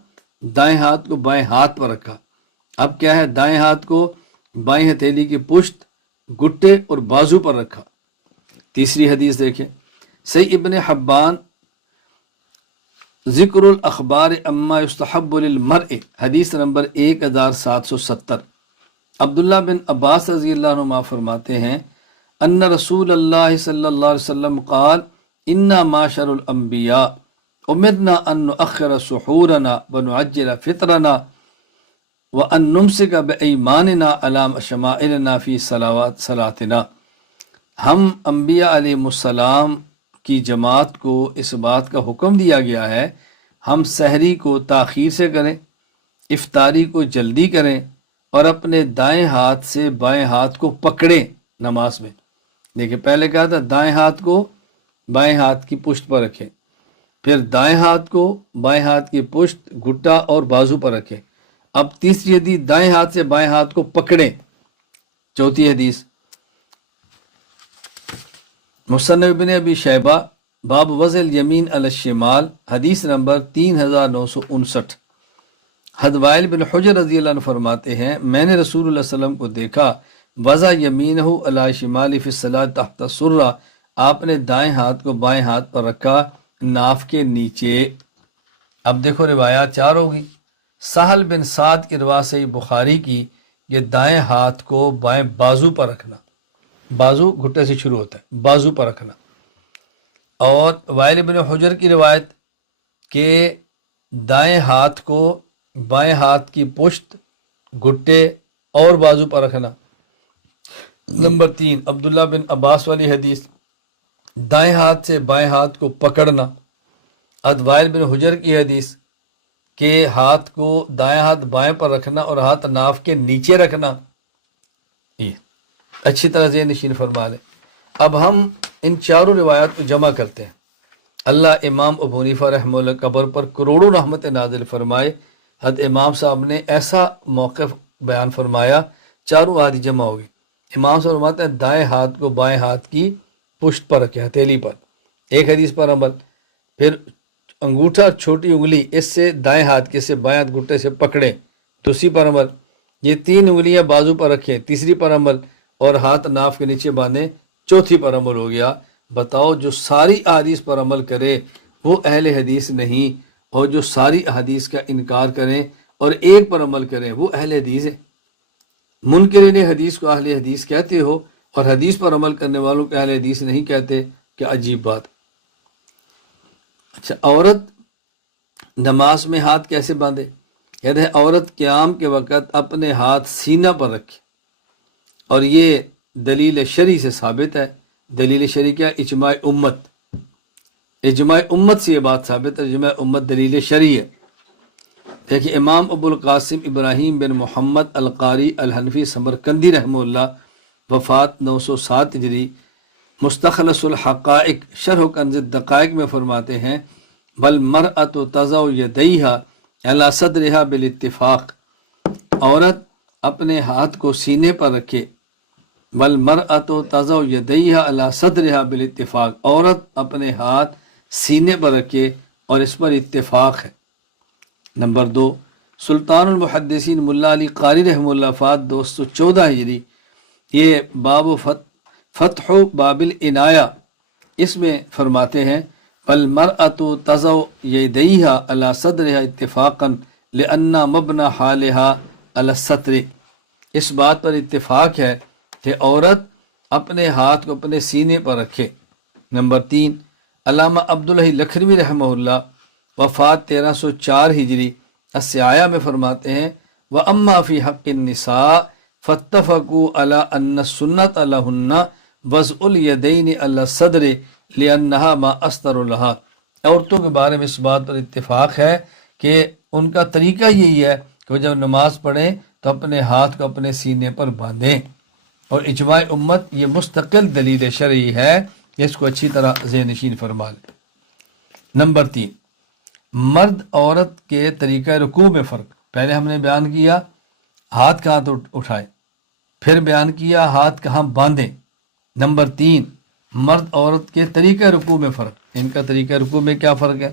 دائیں ہاتھ کو بائیں ہاتھ پر رکھا، اب کیا ہے؟ دائیں ہاتھ کو بائیں ہتھیلی کی پشت، گھٹے اور بازو پر رکھا۔ تیسری حدیث دیکھیں، صحیح ابن حبان ذکر الاخبار اما یستحب للمرء حدیث نمبر 1770، عبداللہ بن عباس رضی اللہ عنہ فرماتے ہیں ان رسول اللہ صلی اللہ علیہ وسلم قال انا معاشر الانبیاء امرنا ان نؤخر سحورنا ونعجل فطرنا وان نمسک بایماننا علی شمائلنا فی صلاتنا، ہم انبیاء علیہ السلام کی جماعت کو اس بات کا حکم دیا گیا ہے ہم سحری کو تاخیر سے کریں، افطاری کو جلدی کریں، اور اپنے دائیں ہاتھ سے بائیں ہاتھ کو پکڑیں نماز میں۔ دیکھیں پہلے کہا تھا دائیں ہاتھ کو بائیں ہاتھ کی پشت پر رکھیں، پھر دائیں ہاتھ کو بائیں ہاتھ کی پشت، گھٹا اور بازو پر رکھیں۔ اب تیسری حدیث دائیں ہاتھ سے بائیں ہاتھ کو پکڑیں۔ چوتھی حدیث مصنف ابن ابی شیبہ باب وضع الیمین علی الشمال حدیث نمبر 3959، حضرت وائل بن حجر رضی اللہ عنہ فرماتے ہیں میں نے رسول اللہ صلی اللہ علیہ وسلم کو دیکھا وضع یمینہ علی شمال فی الصلاۃ تحت السرہ، آپ نے دائیں ہاتھ کو بائیں ہاتھ پر رکھا ناف کے نیچے۔ اب دیکھو روایات چار ہوگی۔ سہل بن سعد کی روایت صحیح بخاری کی، یہ دائیں ہاتھ کو بائیں بازو پر رکھنا، بازو گھٹے سے شروع ہوتا ہے، بازو پر رکھنا۔ اور وائل بن حجر کی روایت کہ دائیں ہاتھ کو بائیں ہاتھ کی پشت، گھٹے اور بازو پر رکھنا۔ نمبر 3 عبداللہ بن عباس والی حدیث، دائیں ہاتھ سے بائیں ہاتھ کو پکڑنا۔ وائل بن حجر کی حدیث کہ ہاتھ کو دائیں ہاتھ بائیں پر رکھنا اور ہاتھ ناف کے نیچے رکھنا۔ یہ اچھی طرح ذہن نشین فرما لیں۔ اب ہم ان چاروں روایات کو جمع کرتے ہیں۔ اللہ امام ابو حنیفہ رحمہ اللہ قبر پر کروڑوں رحمت نازل فرمائے، حضرت امام صاحب نے ایسا موقف بیان فرمایا، چاروں حدیث جمع ہوگی۔ امام صاحب فرماتے ہیں دائیں ہاتھ کو بائیں ہاتھ کی پشت پر رکھے، ہتھیلی پر، ایک حدیث پر عمل۔ پھر انگوٹھا چھوٹی انگلی اس سے دائیں ہاتھ کے سے بائیں ہاتھ گھٹے سے پکڑیں، دوسری پر عمل۔ یہ 3 انگلیاں بازو پر رکھیں، تیسری پر عمل، اور ہاتھ ناف کے نیچے باندھیں، چوتھی پر عمل ہو گیا۔ بتاؤ جو ساری احادیث پر عمل کرے وہ اہل حدیث نہیں، اور جو ساری احادیث کا انکار کریں اور ایک پر عمل کریں وہ اہل حدیث ہے۔ منکرین حدیث کو اہل حدیث کہتے ہو اور حدیث پر عمل کرنے والوں کو اہل حدیث نہیں کہتے، کیا عجیب بات۔ اچھا، عورت نماز میں ہاتھ کیسے باندھے؟ کہتے ہیں عورت قیام کے وقت اپنے ہاتھ سینہ پر رکھے، اور یہ دلیل شرعی سے ثابت ہے۔ دلیل شرعی کیا؟ اجماع امت، اجماع امت سے یہ بات ثابت ہے، اجماع امت دلیل شرعی ہے۔ دیکھیں امام ابو القاسم ابراہیم بن محمد القاری الحنفی سمرقندی رحمہ اللہ، وفات 907 ہجری، مستخلص الحقائق شرح کنز الدقائق میں فرماتے ہیں والمرأة تضع یدیہا علی صدرہا بالاتفاق، عورت اپنے ہاتھ کو سینے پر رکھے، والمرأة تضع یدیہا علی صدرہا بالاتفاق، عورت اپنے ہاتھ سینے پر رکھے اور اس پر اتفاق ہے۔ نمبر 2، سلطان المحدثین ملا علی قاری رحمہ اللہ فات 214 ہجری، یہ باب فتح باب العنایہ، اس میں فرماتے ہیں فالمرأة تضع یدیہا علی صدرہا اتفاقا لأن مبنى حالہا علی الستر، اس بات پر اتفاق ہے کہ عورت اپنے ہاتھ کو اپنے سینے پر رکھے۔ نمبر 3، علامہ عبداللہ لکھنوی رحمہ اللہ وفات 1304 ہجری السعایہ میں فرماتے ہیں وَأَمَّا فِي حَقِّ النِّسَاءِ فَاتَّفَقُوا عَلَىٰ أَنَّ السُّنَّةَ لَهُنَّ وَضْعُ الْيَدَيْنِ عَلَى الصَّدْرِ لِأَنَّهَا مَا أَسْتَرُ لَهَا، عورتوں کے بارے میں اس بات پر اتفاق ہے کہ ان کا طریقہ یہی ہے کہ وہ جب نماز پڑھیں تو اپنے ہاتھ کو اپنے سینے پر باندھیں، اور اجماع امت یہ مستقل دلیل شرعی ہے، اس کو اچھی طرح ذہن نشین فرما لیں۔ نمبر 3، مرد عورت کے طریقہ رکوع میں فرق۔ پہلے ہم نے بیان کیا ہاتھ کہاں تو اٹھائے، پھر بیان کیا ہاتھ کہاں باندھیں۔ نمبر 3، مرد عورت کے طریقہ رکوع میں فرق۔ ان کا طریقہ رکوع میں کیا فرق ہے؟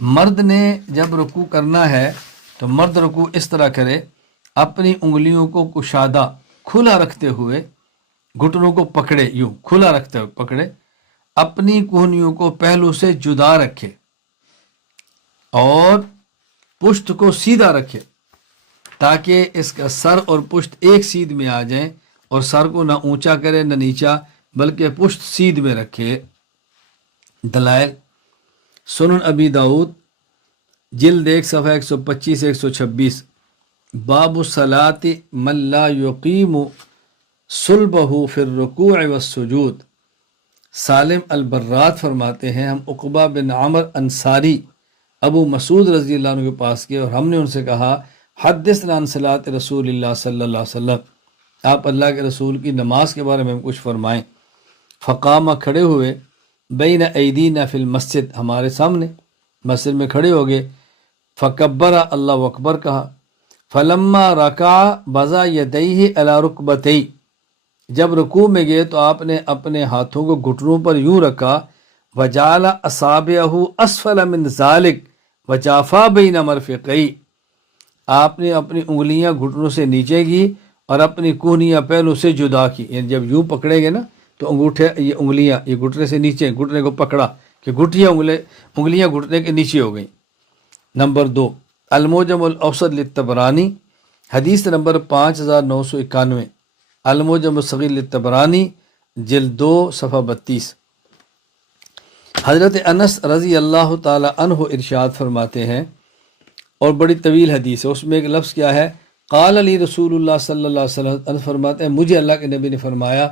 مرد نے جب رکوع کرنا ہے تو مرد رکوع اس طرح کرے، اپنی انگلیوں کو کشادہ کھلا رکھتے ہوئے، گھٹنوں کو پکڑے، یوں کھلا رکھتے ہوئے پکڑے، اپنی کوہنیوں کو پہلو سے جدا رکھے اور پشت کو سیدھا رکھے تاکہ اس کا سر اور پشت ایک سیدھ میں آ جائیں، اور سر کو نہ اونچا کرے نہ نیچا، بلکہ پشت سیدھ میں رکھے۔ دلائل: سنن ابی داؤد جلد 1 صفحہ 125 سے 126، باب الصلاۃ من لا یقیم صلبہ فی الرکوع والسجود۔ سالم البرات فرماتے ہیں ہم عقبہ بن عمر انصاری ابو مسعود رضی اللہ عنہ کے پاس گئے اور ہم نے ان سے کہا حدثنا عن صلاۃ رسول اللہ صلی اللہ علیہ وسلم، آپ اللہ کے رسول کی نماز کے بارے میں ہم کچھ فرمائیں۔ فقامہ کھڑے ہوئے، بین ایدینا فی المسجد، ہمارے سامنے مسجد میں کھڑے ہو گئے، فکبر، اللہ اکبر کہا، فلما رکع وضع یدیہ علی رکبتیہ، جب رکوع میں گئے تو آپ نے اپنے ہاتھوں کو گھٹنوں پر یوں رکھا، وجعل اصابعہ اسفل من ذلک وجافا بین مرفقیہ، آپ نے اپنی انگلیاں گھٹنوں سے نیچے کی اور اپنی کوہنیاں پہلو سے جدا کی، یعنی جب یوں پکڑے گے نا تو انگوٹھے یہ انگلیاں یہ گھٹنے سے نیچے، گھٹنے کو پکڑا کہ انگلیاں گھٹنے کے نیچے ہو گئیں۔ نمبر 2، المعجم الاوسط للطبرانی حدیث نمبر 5991، المعجم الصغیر للطبرانی جلد 2 صفحہ 32۔ حضرت انس رضی اللہ تعالی عنہ ارشاد فرماتے ہیں، اور بڑی طویل حدیث ہے، اس میں ایک لفظ کیا ہے، قال علی رسول اللہ صلی اللہ علیہ وسلم، انس فرماتے ہیں مجھے اللہ کے نبی نے فرمایا،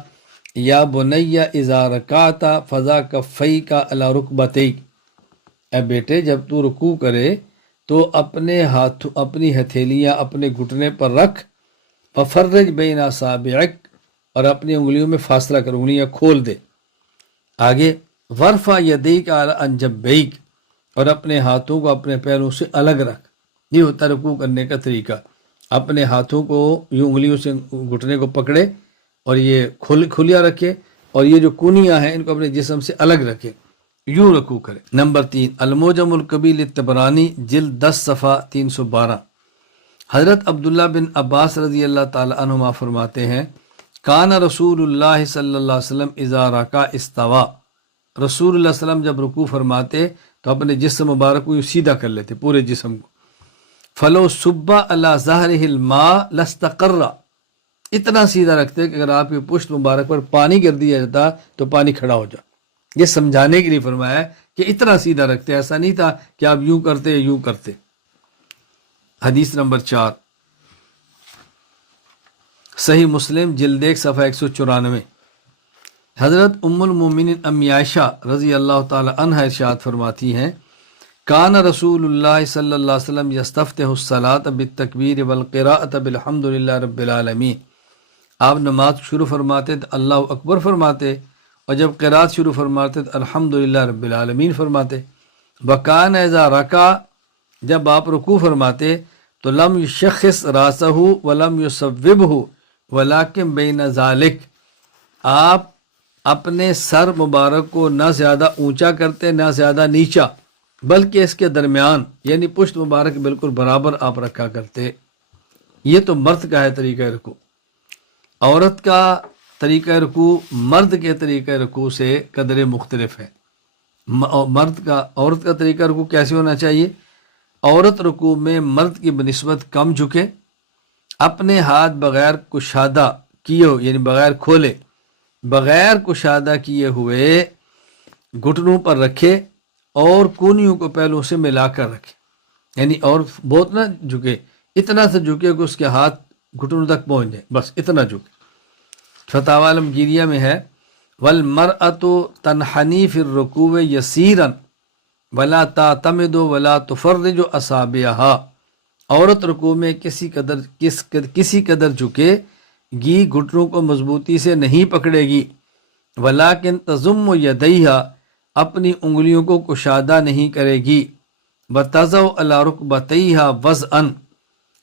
یا بنی اذا رکعت فضع کفیک علی رکبتیک، اے بیٹے جب تو رکوع کرے تو اپنی ہتھیلیاں اپنے گھٹنے پر رکھ، ففرج بین اصابعک، اور اپنی انگلیوں میں فاصلہ کر، انگلیاں کھول دے۔ آگے ورفع یدیک علی انجبیک، اور اپنے ہاتھوں کو اپنے پیروں سے الگ رکھ۔ یہ ہوتا ہے رکوع کرنے کا طریقہ، اپنے ہاتھوں کو یوں انگلیوں سے گھٹنے کو پکڑے اور یہ کھلیا رکھے، اور یہ جو کونیاں ہیں ان کو اپنے جسم سے الگ رکھے، یوں رکوع کرے۔ نمبر 3، المعجم الکبیر للطبرانی جلد 10 صفحہ 312، حضرت عبداللہ بن عباس رضی اللہ تعالی عنہما فرماتے ہیں، کان رسول اللہ صلی اللہ علیہ وسلم اذا رکع استوا، رسول اللہ صلی اللہ علیہ وسلم جب رکوع فرماتے تو اپنے جسم مبارک کو سیدھا کر لیتے، پورے جسم کو، فلو صب علی ظہرہ الماء لاستقر، اتنا سیدھا رکھتے کہ اگر آپ کی پشت مبارک پر پانی گر دیا جاتا تو پانی کھڑا ہو جائے۔ یہ سمجھانے کے لیے فرمایا کہ اتنا سیدھا رکھتے، ایسا نہیں تھا کہ آپ یوں کرتے یوں کرتے۔ حدیث نمبر 4، صحیح مسلم جلد 1 صفحہ 194، حضرت ام المومنین امی عائشہ رضی اللہ تعالی عنہ ارشاد فرماتی ہیں، کان رسول اللہ صلی اللہ علیہ وسلم یستفتح الصلاۃ بالتکبیر والقراءۃ بالحمد للہ رب العالمین، آپ نماز شروع فرماتے تو اللہ اکبر فرماتے، اور جب قرات شروع فرماتے تو الحمد للہ رب العالمین فرماتے۔ وکان اذا رکع، جب آپ رکوع فرماتے تو لم یشخص راسہ ولم یصوبہ ولکن بین ذالک، آپ اپنے سر مبارک کو نہ زیادہ اونچا کرتے نہ زیادہ نیچا، بلکہ اس کے درمیان یعنی پشت مبارک بالکل برابر آپ رکھا کرتے۔ یہ تو مرد کا ہے طریقہ رکوع۔ عورت کا طریقہ رکوع مرد کے طریقہ رکوع سے قدر مختلف ہے۔ عورت کا طریقہ رکوع کیسے ہونا چاہیے؟ عورت رکوع میں مرد کی بنسبت کم جھکے، اپنے ہاتھ بغیر کشادہ کیے یعنی بغیر کھولے، بغیر کشادہ کیے ہوئے گھٹنوں پر رکھے اور کونیوں کو پہلوں سے ملا کر رکھے، یعنی اور بہت نہ جھکے، اتنا سے جھکے کہ اس کے ہاتھ گھٹنوں تک پہنچ جائے، بس اتنا جھکے۔ فتاوی عالمگیریہ میں ہے وَالْمَرْأَةُ تَنْحَنِي فِي الرُّكُوعِ يَسِيرًا وَلَا تَعْتَمِدُ وَلَا تُفَرِّجُ أَصَابِعَهَا، عورت رکوع میں کسی قدر جھکے گی، گھٹنوں کو مضبوطی سے نہیں پکڑے گی، وَلَكِنْ تَضُمُّ يَدَيْهَا، اپنی انگلیوں کو کشادہ نہیں کرے گی، وَتَضَعُ عَلَى رُكْبَتَيْهَا وَضْعًا،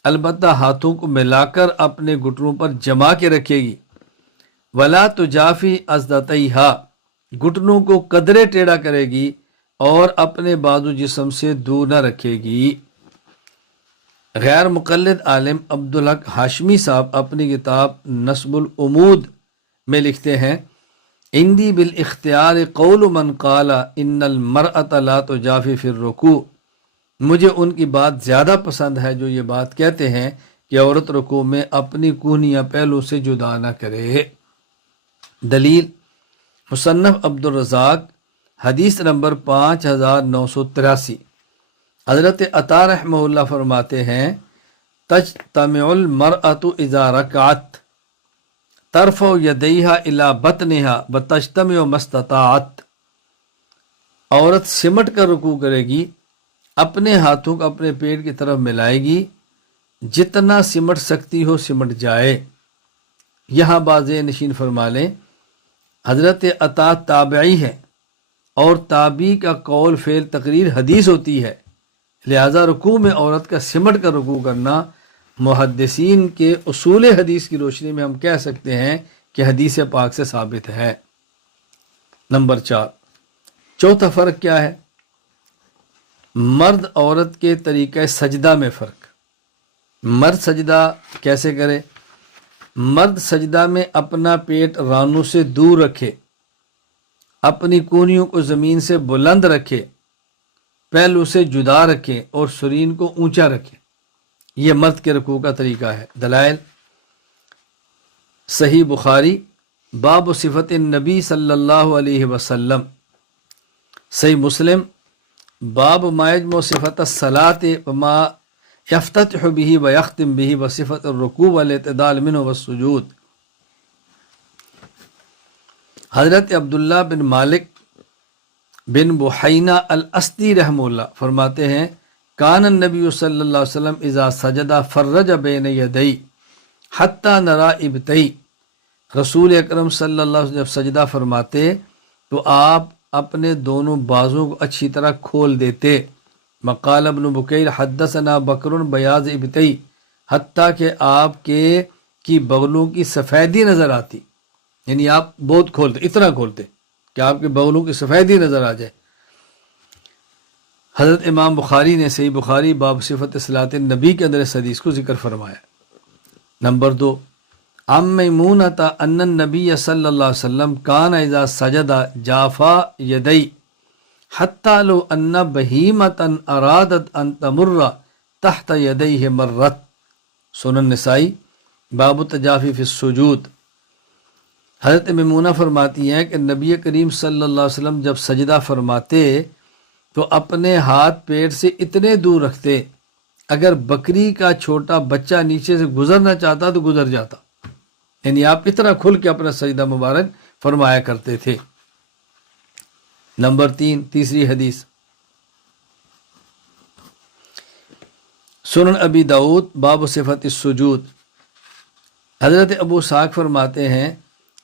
البتہ ہاتھوں کو ملا کر اپنے گھٹنوں پر جما کے رکھے گی، وَلَا تُجَافِي عَضْدَتَيْهَا، گھٹنوں کو قدرے ٹیڑھا کرے گی اور اپنے بازو جسم سے دور نہ رکھے گی۔ غیر مقلد عالم عبدالحق ہاشمی صاحب اپنی کتاب نصب العمود میں لکھتے ہیں عندی بالاختیار قول من قال ان المرأة لا تجافی فی الرکوع، مجھے ان کی بات زیادہ پسند ہے جو یہ بات کہتے ہیں کہ عورت رکوع میں اپنی کونیاں پہلوں سے جدا نہ کرے۔ دلیل مصنف عبد الرزاق حدیث نمبر 5983، حضرت عطا رحمہ اللہ فرماتے ہیں تجتمع المرأة اذا رکعت ترفع یدیہا الی بطنہا وتجتمع ما استطاعت، عورت سمٹ کر رکوع کرے گی، اپنے ہاتھوں کو اپنے پیٹ کی طرف ملائے گی، جتنا سمٹ سکتی ہو سمٹ جائے۔ یہاں باز نشین فرما لیں حضرت عطا تابعی ہے اور تابعی کا قول فعل تقریر حدیث ہوتی ہے، لہذا رکوع میں عورت کا سمٹ کر رکوع کرنا محدثین کے اصول حدیث کی روشنی میں ہم کہہ سکتے ہیں کہ حدیث پاک سے ثابت ہے۔ نمبر 4، چوتھا فرق کیا ہے؟ مرد عورت کے طریقہ سجدہ میں فرق۔ مرد سجدہ کیسے کرے؟ مرد سجدہ میں اپنا پیٹ رانوں سے دور رکھے، اپنی کونیوں کو زمین سے بلند رکھے، پہلو سے جدا رکھے اور سرین کو اونچا رکھے، یہ مرد کے رکوع کا طریقہ ہے۔ دلائل صحیح بخاری باب صفت النبی صلی اللہ علیہ وسلم، صحیح مسلم باب ما یجمع صفت الصلاۃ وما یفتتح به ویختم به وصفت الرکوع والاعتدال منه والسجود۔ حضرت عبداللہ بن مالک بن بحینہ الاسدی رحمہ اللہ فرماتے ہیں کان النبی صلی اللہ علیہ وسلم اذا سجد فرج بین یدی حتی نرا ابتئی، رسول اکرم صلی اللہ علیہ وسلم جب سجدہ فرماتے تو آپ اپنے دونوں بازوں کو اچھی طرح کھول دیتے۔ مقال ابن بکیر حدثنا بکر بیاض ابتئی، حتیٰ کہ آپ کے کی بغلوں کی سفیدی نظر آتی، یعنی آپ بہت کھولتے، اتنا کھولتے کہ آپ کے بغلوں کی سفیدی نظر آ جائے۔ حضرت امام بخاری نے صحیح بخاری باب صفت صلاۃ النبی کے اندر اس حدیث کو ذکر فرمایا۔ نمبر 2، عن میمونۃ ان النبی صلی اللہ علیہ وسلم کان اذا سجد جافا یدی حتی لو ان بہیمۃ ارادت ان تمر تحت یدیہ مرت، سنن نسائی باب التجافی فی السجود۔ حضرت میمونہ فرماتی ہیں کہ نبی کریم صلی اللہ علیہ وسلم جب سجدہ فرماتے تو اپنے ہاتھ پیٹ سے اتنے دور رکھتے اگر بکری کا چھوٹا بچہ نیچے سے گزرنا چاہتا تو گزر جاتا، یعنی آپ اتنا کھل کے اپنا سجدہ مبارک فرمایا کرتے تھے۔ نمبر 3، تیسری حدیث سنن ابی داؤد باب صفت السجود، حضرت ابو اسحاق فرماتے ہیں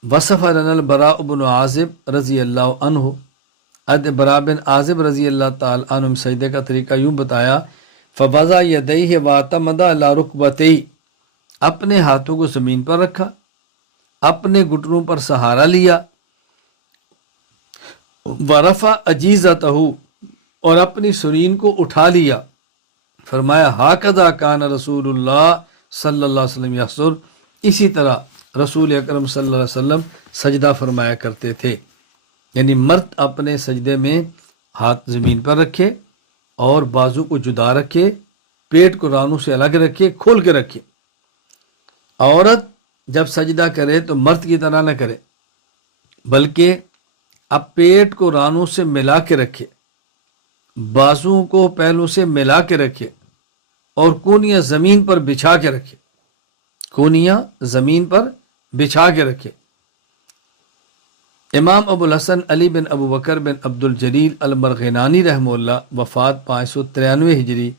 وصف لنا البراء بن عازب رضی اللہ عنہ، حضرت براء بن عازب رضی اللہ تعالی عنہ سجدے کا طریقہ یوں بتایا فوضع یدیہ واعتمد علی رکبتیہ، اپنے ہاتھوں کو زمین پر رکھا، اپنے گھٹنوں پر سہارا لیا، ورفع اجیزتہ، اور اپنی سرین کو اٹھا لیا. فرمایا ہاکذا کان رسول اللہ صلی اللہ علیہ وسلم یسجد، اسی طرح رسول اکرم صلی اللہ علیہ وسلم سجدہ فرمایا کرتے تھے. یعنی مرد اپنے سجدے میں ہاتھ زمین پر رکھے اور بازو کو جدا رکھے، پیٹ کو رانوں سے الگ رکھے، کھول کے رکھے. عورت جب سجدہ کرے تو مرد کی طرح نہ کرے، بلکہ اب پیٹ کو رانوں سے ملا کے رکھے، بازو کو پہلو سے ملا کے رکھے اور کونیاں زمین پر بچھا کے رکھے، کونیاں زمین پر بچھا کے رکھے. امام ابو الحسن علی بن ابو بکر بن عبد الجلیل المرغینانی رحمہ اللہ وفات 593 ہجری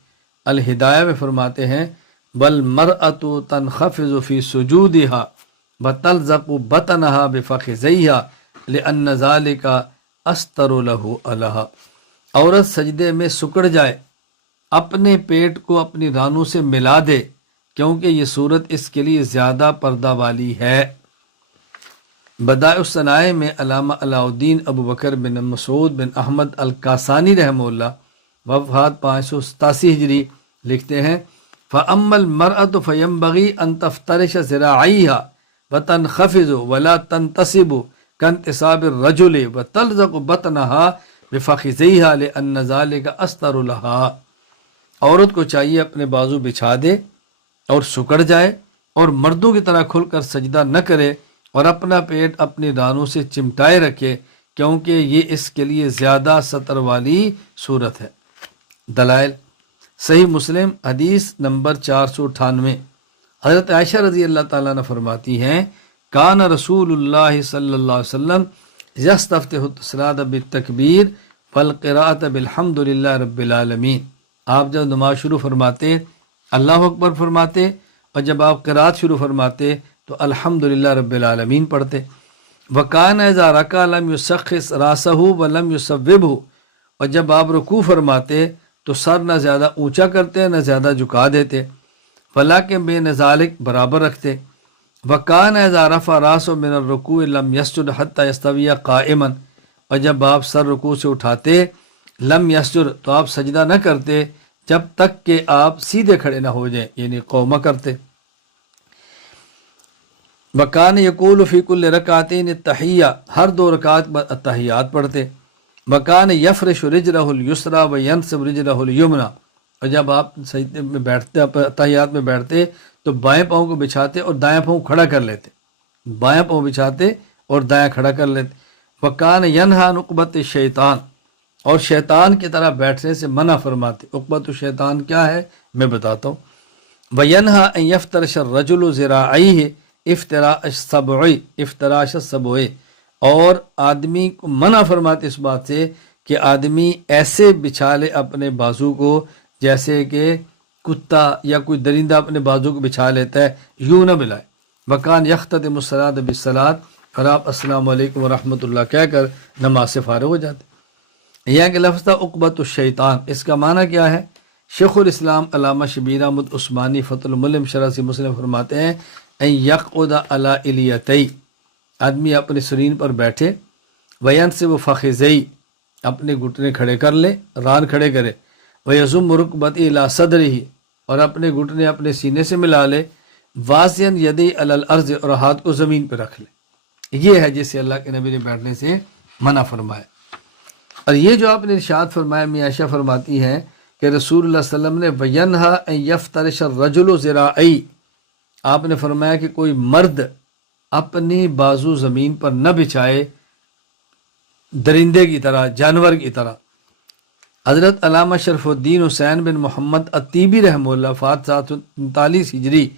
الہدایہ میں فرماتے ہیں بل مرأۃ تنخفض فی سجودها وتلزق بطنها بفخذیها لأن ذلك استر له لها. عورت سجدے میں سکڑ جائے، اپنے پیٹ کو اپنی رانوں سے ملا دے، کیونکہ یہ صورت اس کے لیے زیادہ پردہ والی ہے. بدائع الصنائع میں علامہ علاء الدین ابو بکر بن مسعود بن احمد الکاسانی رحمہ اللہ وفات 587 ہجری لکھتے ہیں فَأَمَّا الْمَرْأَةُ فَيَنْبَغِي أَن تَفْتَرِشَ ذِرَاعَيْهَا وَتَنْخَفِضُ وَلَا تَنْتَصِبُ كَانْتِصَابِ الرَّجُلِ وَتَلْزَقُ بَطْنَهَا بِفَخِذَيْهَا لِأَنَّ ذَلِكَ أَسْتَرُ لَهَا. عورت کو چاہیے اپنے بازو بچھا دے اور سکڑ جائے اور مردوں کی طرح کھل کر سجدہ نہ کرے اور اپنا پیٹ اپنی رانوں سے چمٹائے رکھے، کیونکہ یہ اس کے لیے زیادہ سطر والی صورت ہے. دلائل: صحیح مسلم حدیث نمبر 498. حضرت عائشہ رضی اللہ تعالیٰ عنہ فرماتی ہیں کان رسول اللہ صلی اللہ علیہ وسلم یستفتح الصلاۃ بالتکبیر والقراءۃ بالحمد للہ رب العالمین. آپ جب نماز شروع فرماتے اللہ اکبر فرماتے، اور جب آپ قرات شروع فرماتے تو الحمدللہ رب العالمین پڑھتے. وکان اذا رکع لم یسخص راسہ ولم یصوبہ، اور جب آپ رکوع فرماتے تو سر نہ زیادہ اونچا کرتے نہ زیادہ جھکا دیتے، ولیکن بین ذالک برابر رکھتے. وکان اذا رفع راسہ من الرکوع لم یسجد حتی یستوی قائما، اور جب آپ سر رکوع سے اٹھاتے لم یسجد تو آپ سجدہ نہ کرتے جب تک کہ آپ سیدھے کھڑے نہ ہو جائیں، یعنی قومہ کرتے. وکان یقول فی کل رکعتین التحیہ، ہر 2 رکعت بعد التحیات پڑھتے. وکان یفرش رجلہ الیسری وینصب رجلہ الیمنی، اور جب آپ سجدے میں بیٹھتے التحیات میں بیٹھتے تو بائیں پاؤں کو بچھاتے اور دائیں پاؤں کھڑا کر لیتے، بائیں پاؤں بچھاتے اور دائیں کھڑا کر لیتے. وکان ینہا عن عقبۃ الشیطان، اور شیطان کی طرح بیٹھنے سے منع فرماتے. عقبۃ الشیطان کیا ہے میں بتاتا ہوں. وینہا ان یفترش الرجل ذراعیہ افتراش السبع، اور آدمی کو منع فرماتے اس بات سے کہ آدمی ایسے بچھا لے اپنے بازو کو جیسے کہ کتا یا کوئی درندہ اپنے بازو کو بچھا لیتا ہے، یوں نہ ملائے. وکان یختتم الصلاۃ بالصلاۃ، اور آپ السلام علیکم ورحمۃ اللہ کہہ کر نماز سے فارغ ہو جاتے. یہ کہ لفظ عقبۃ الشیطان، اس کا معنی کیا ہے؟ شیخ الاسلام علامہ شبیر احمد عثمانی فتح الملم شرح صحیح مسلم فرماتے ہیں ان یقعد علی الیتئی، آدمی اپنے سرین پر بیٹھے، وینصب فخذی، اپنے گھٹنے کھڑے کر لے، ران کھڑے کرے، ویضم رکبتی الی صدرہ، اور اپنے گھٹنے اپنے سینے سے ملا لے، واضعا یدی علی الارض، اور ہاتھ کو زمین پہ رکھ لے. یہ ہے جسے اللہ کے نبی نے بیٹھنے سے منع فرمایا. اور یہ جو آپ نے ارشاد فرمایا، میں عائشہ فرماتی ہیں کہ رسول اللہ صلی اللہ علیہ وسلم نے وینہا ان یفترش الرجل ذراعی، آپ نے فرمایا کہ کوئی مرد اپنی بازو زمین پر نہ بچھائے درندے کی طرح، جانور کی طرح. حضرت علامہ شرف الدین حسین بن محمد الطیبی رحمہ اللہ وفات 739 ہجری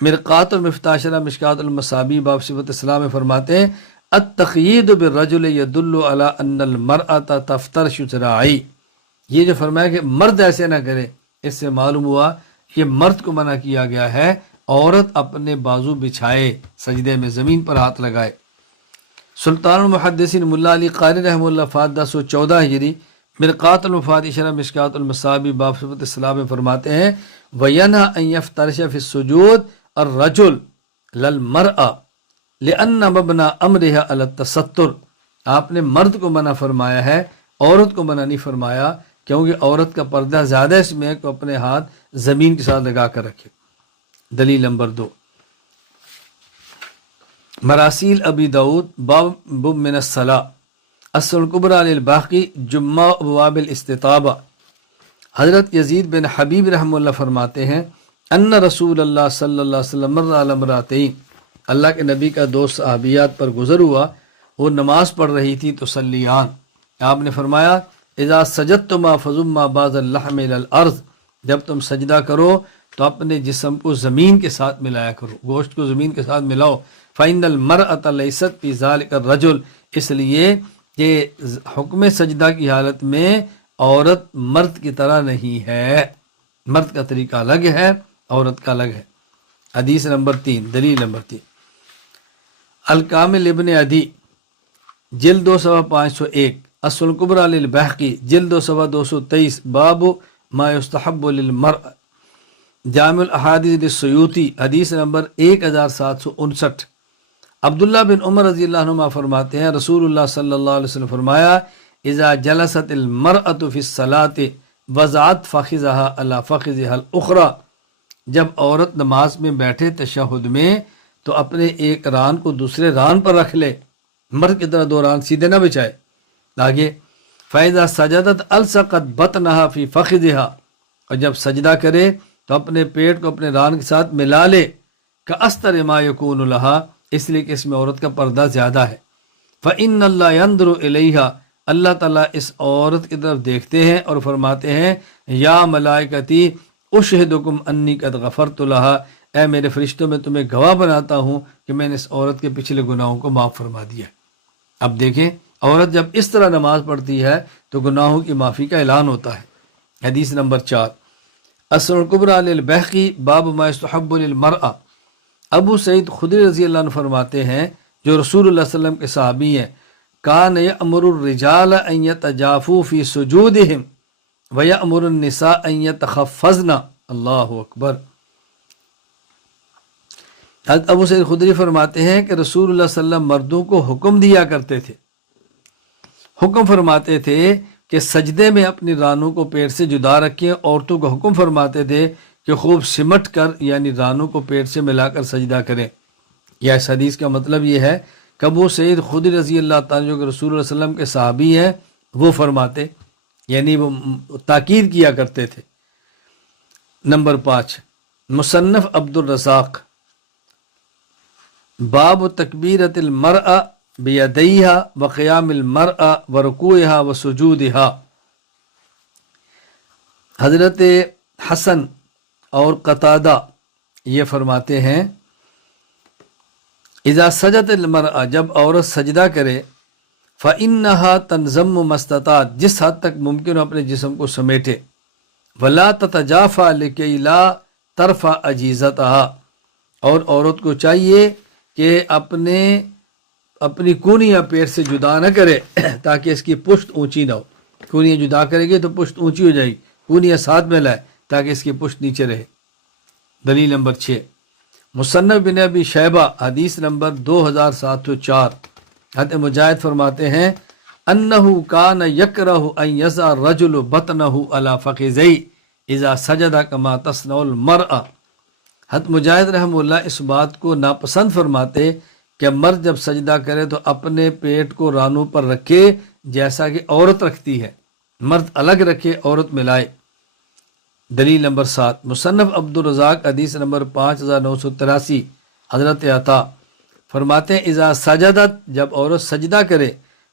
مرقات المفتاح شرح مشکات المصابیح باب صفت الصلاۃ میں فرماتے ہیں التقیید بالرجل یدل علی ان المرأة تفترش ذراعی. یہ جو فرمایا کہ مرد ایسے نہ کرے، اس سے معلوم ہوا کہ مرد کو منع کیا گیا ہے، عورت اپنے بازو بچھائے، سجدے میں زمین پر ہاتھ لگائے. سلطان المحدثین ملا علی قاری رحمہ اللہ وفات 1014 ہجری مرقات المفاتیح شرح مشکات المصابیح باب صفت الصلاۃ میں فرماتے ہیں وینہا ان یفترش فی السجود الرجل للمرأة لأن مبنى امرها علی التستر. آپ نے مرد کو منع فرمایا ہے، عورت کو منع نہیں فرمایا، کیونکہ عورت کا پردہ زیادہ اس میں ہے کہ اپنے ہاتھ زمین کے ساتھ لگا کر رکھے۔ دلیل نمبر 2، مراسیل ابی داود باب من الصلاۃ اصل الکبریٰ للباقی جمعہ ابواب الاستطابہ۔ حضرت یزید بن حبیب رحمہ اللہ فرماتے ہیں ان رسول اللہ صلی اللہ علیہ وسلم مر علی امراتین، اللہ کے نبی کا دو صحابیات پر گزر ہوا، وہ نماز پڑھ رہی تھی تصلیان، آپ نے فرمایا اذا سجدتما فضما بعض اللحم الی الارض، جب تم سجدہ کرو تو اپنے جسم کو زمین کے ساتھ ملایا کرو، گوشت کو زمین کے ساتھ ملاؤ۔ فإن المرأة ليست في ذلك الرجل، اس لیے کہ حکم سجدہ کی حالت میں عورت مرد کی طرح نہیں ہے، مرد کا طریقہ الگ ہے، عورت کا الگ ہے۔ حدیث نمبر 3، دلیل نمبر 3، الکامل ابن عدی جلد 501، اصل الکبریٰ للبیہقی جلد 223، باب ما یستحب للمرء، جامع الاحادیث للسیوطی حدیث نمبر 1759۔ عبداللہ بن عمر رضی اللہ عنہ فرماتے ہیں رسول اللہ صلی اللہ علیہ وسلم فرمایا اذا جلست المرأة فی الصلاة وضعت فخذها علی فخذها الاخرى، جب عورت نماز میں بیٹھے تشہد میں تو اپنے ایک ران کو دوسرے ران پر رکھ لے، مرد کی طرح دو ران سیدھے نہ بچھائے۔ آگے فَإِذَا سَجَدَتْ أَلْصَقَتْ بَطْنَهَا فِي فَخِذِهَا، اور جب سجدہ کرے تو اپنے پیٹ کو اپنے ران کے ساتھ ملا لے، كَأَسْتَرِ مَا يَكُونُ لَهَا، اس لیے کہ اس میں عورت کا پردہ زیادہ ہے۔ فَإِنَّ اللَّهَ يَنْظُرُ إِلَيْهَا، اللہ تعالیٰ اس عورت کی طرف دیکھتے ہیں اور فرماتے ہیں یا ملائکتی اشہدکم انی قد غفرت لها، اے میرے فرشتوں میں تمہیں گواہ بناتا ہوں کہ میں نے اس عورت کے پچھلے گناہوں کو معاف فرما دیا ہے۔ اب دیکھیں عورت جب اس طرح نماز پڑھتی ہے تو گناہوں کی معافی کا اعلان ہوتا ہے۔ حدیث نمبر 4، اصل الکبریٰ للبیہقی باب ما یستحب للمرأة، ابو سعید خدری رضی اللہ عنہ فرماتے ہیں جو رسول اللہ صلی اللہ علیہ وسلم کے صحابی ہیں، کان یأمر الرجال ان یتجافوا فی سجودہم ویأمر النساء ان یتخفضن، اللہ اکبر۔ حضرت ابو سعید خدری فرماتے ہیں کہ رسول اللہ صلی اللہ علیہ وسلم مردوں کو حکم دیا کرتے تھے، حکم فرماتے تھے کہ سجدے میں اپنی رانوں کو پیٹ سے جدا رکھیں، عورتوں کو حکم فرماتے تھے کہ خوب سمٹ کر یعنی رانوں کو پیٹ سے ملا کر سجدہ کریں۔ یا اس حدیث کا مطلب یہ ہے کہ ابو سعید خدری رضی اللہ تعالیٰ جو کہ رسول اللہ صلی اللہ علیہ وسلم کے صحابی ہیں وہ فرماتے، یعنی وہ تاکید کیا کرتے تھے۔ نمبر 5، مصنف عبد الرزاق باب تکبیرۃ المرأة بیدیہا وقیام المرأة ورکوعہا وسجودہا۔ حضرت حسن اور قتادہ یہ فرماتے ہیں اذا سجدت المرأة، جب عورت سجدہ کرے، فإنها تنضم ما استطاعت، جس حد تک ممکن ہو اپنے جسم کو سمیٹے، ولا تتجافى لكي لا ترفع عجیزتها، اور عورت کو چاہیے کہ اپنی کونیاں پیٹ سے جدا نہ کرے تاکہ اس کی پشت اونچی نہ ہو، کونیاں جدا کرے گی تو پشت اونچی ہو جائے گی، کونیاں ساتھ میں لائے تاکہ اس کی پشت نیچے رہے۔ دلیل نمبر 6، مصنف بن ابی شیبہ حدیث نمبر 2704، حضرت مجاہد فرماتے ہیں انہ کان یکرہ ان یضع الرجل بطنہ علی فخذیہ اذا سجد کما تصنع المرأة۔ حضرت مجاہد رحمہ اللہ اس بات کو ناپسند فرماتے کہ مرد جب سجدہ کرے تو اپنے پیٹ کو رانوں پر رکھے جیسا کہ عورت رکھتی ہے، مرد الگ رکھے عورت ملائے۔ دلیل نمبر 7، مصنف عبد الرزاق حدیث نمبر 5983، حضرت عطا فرماتے ہیں اذا سجدت، جب عورت سجدہ کرے،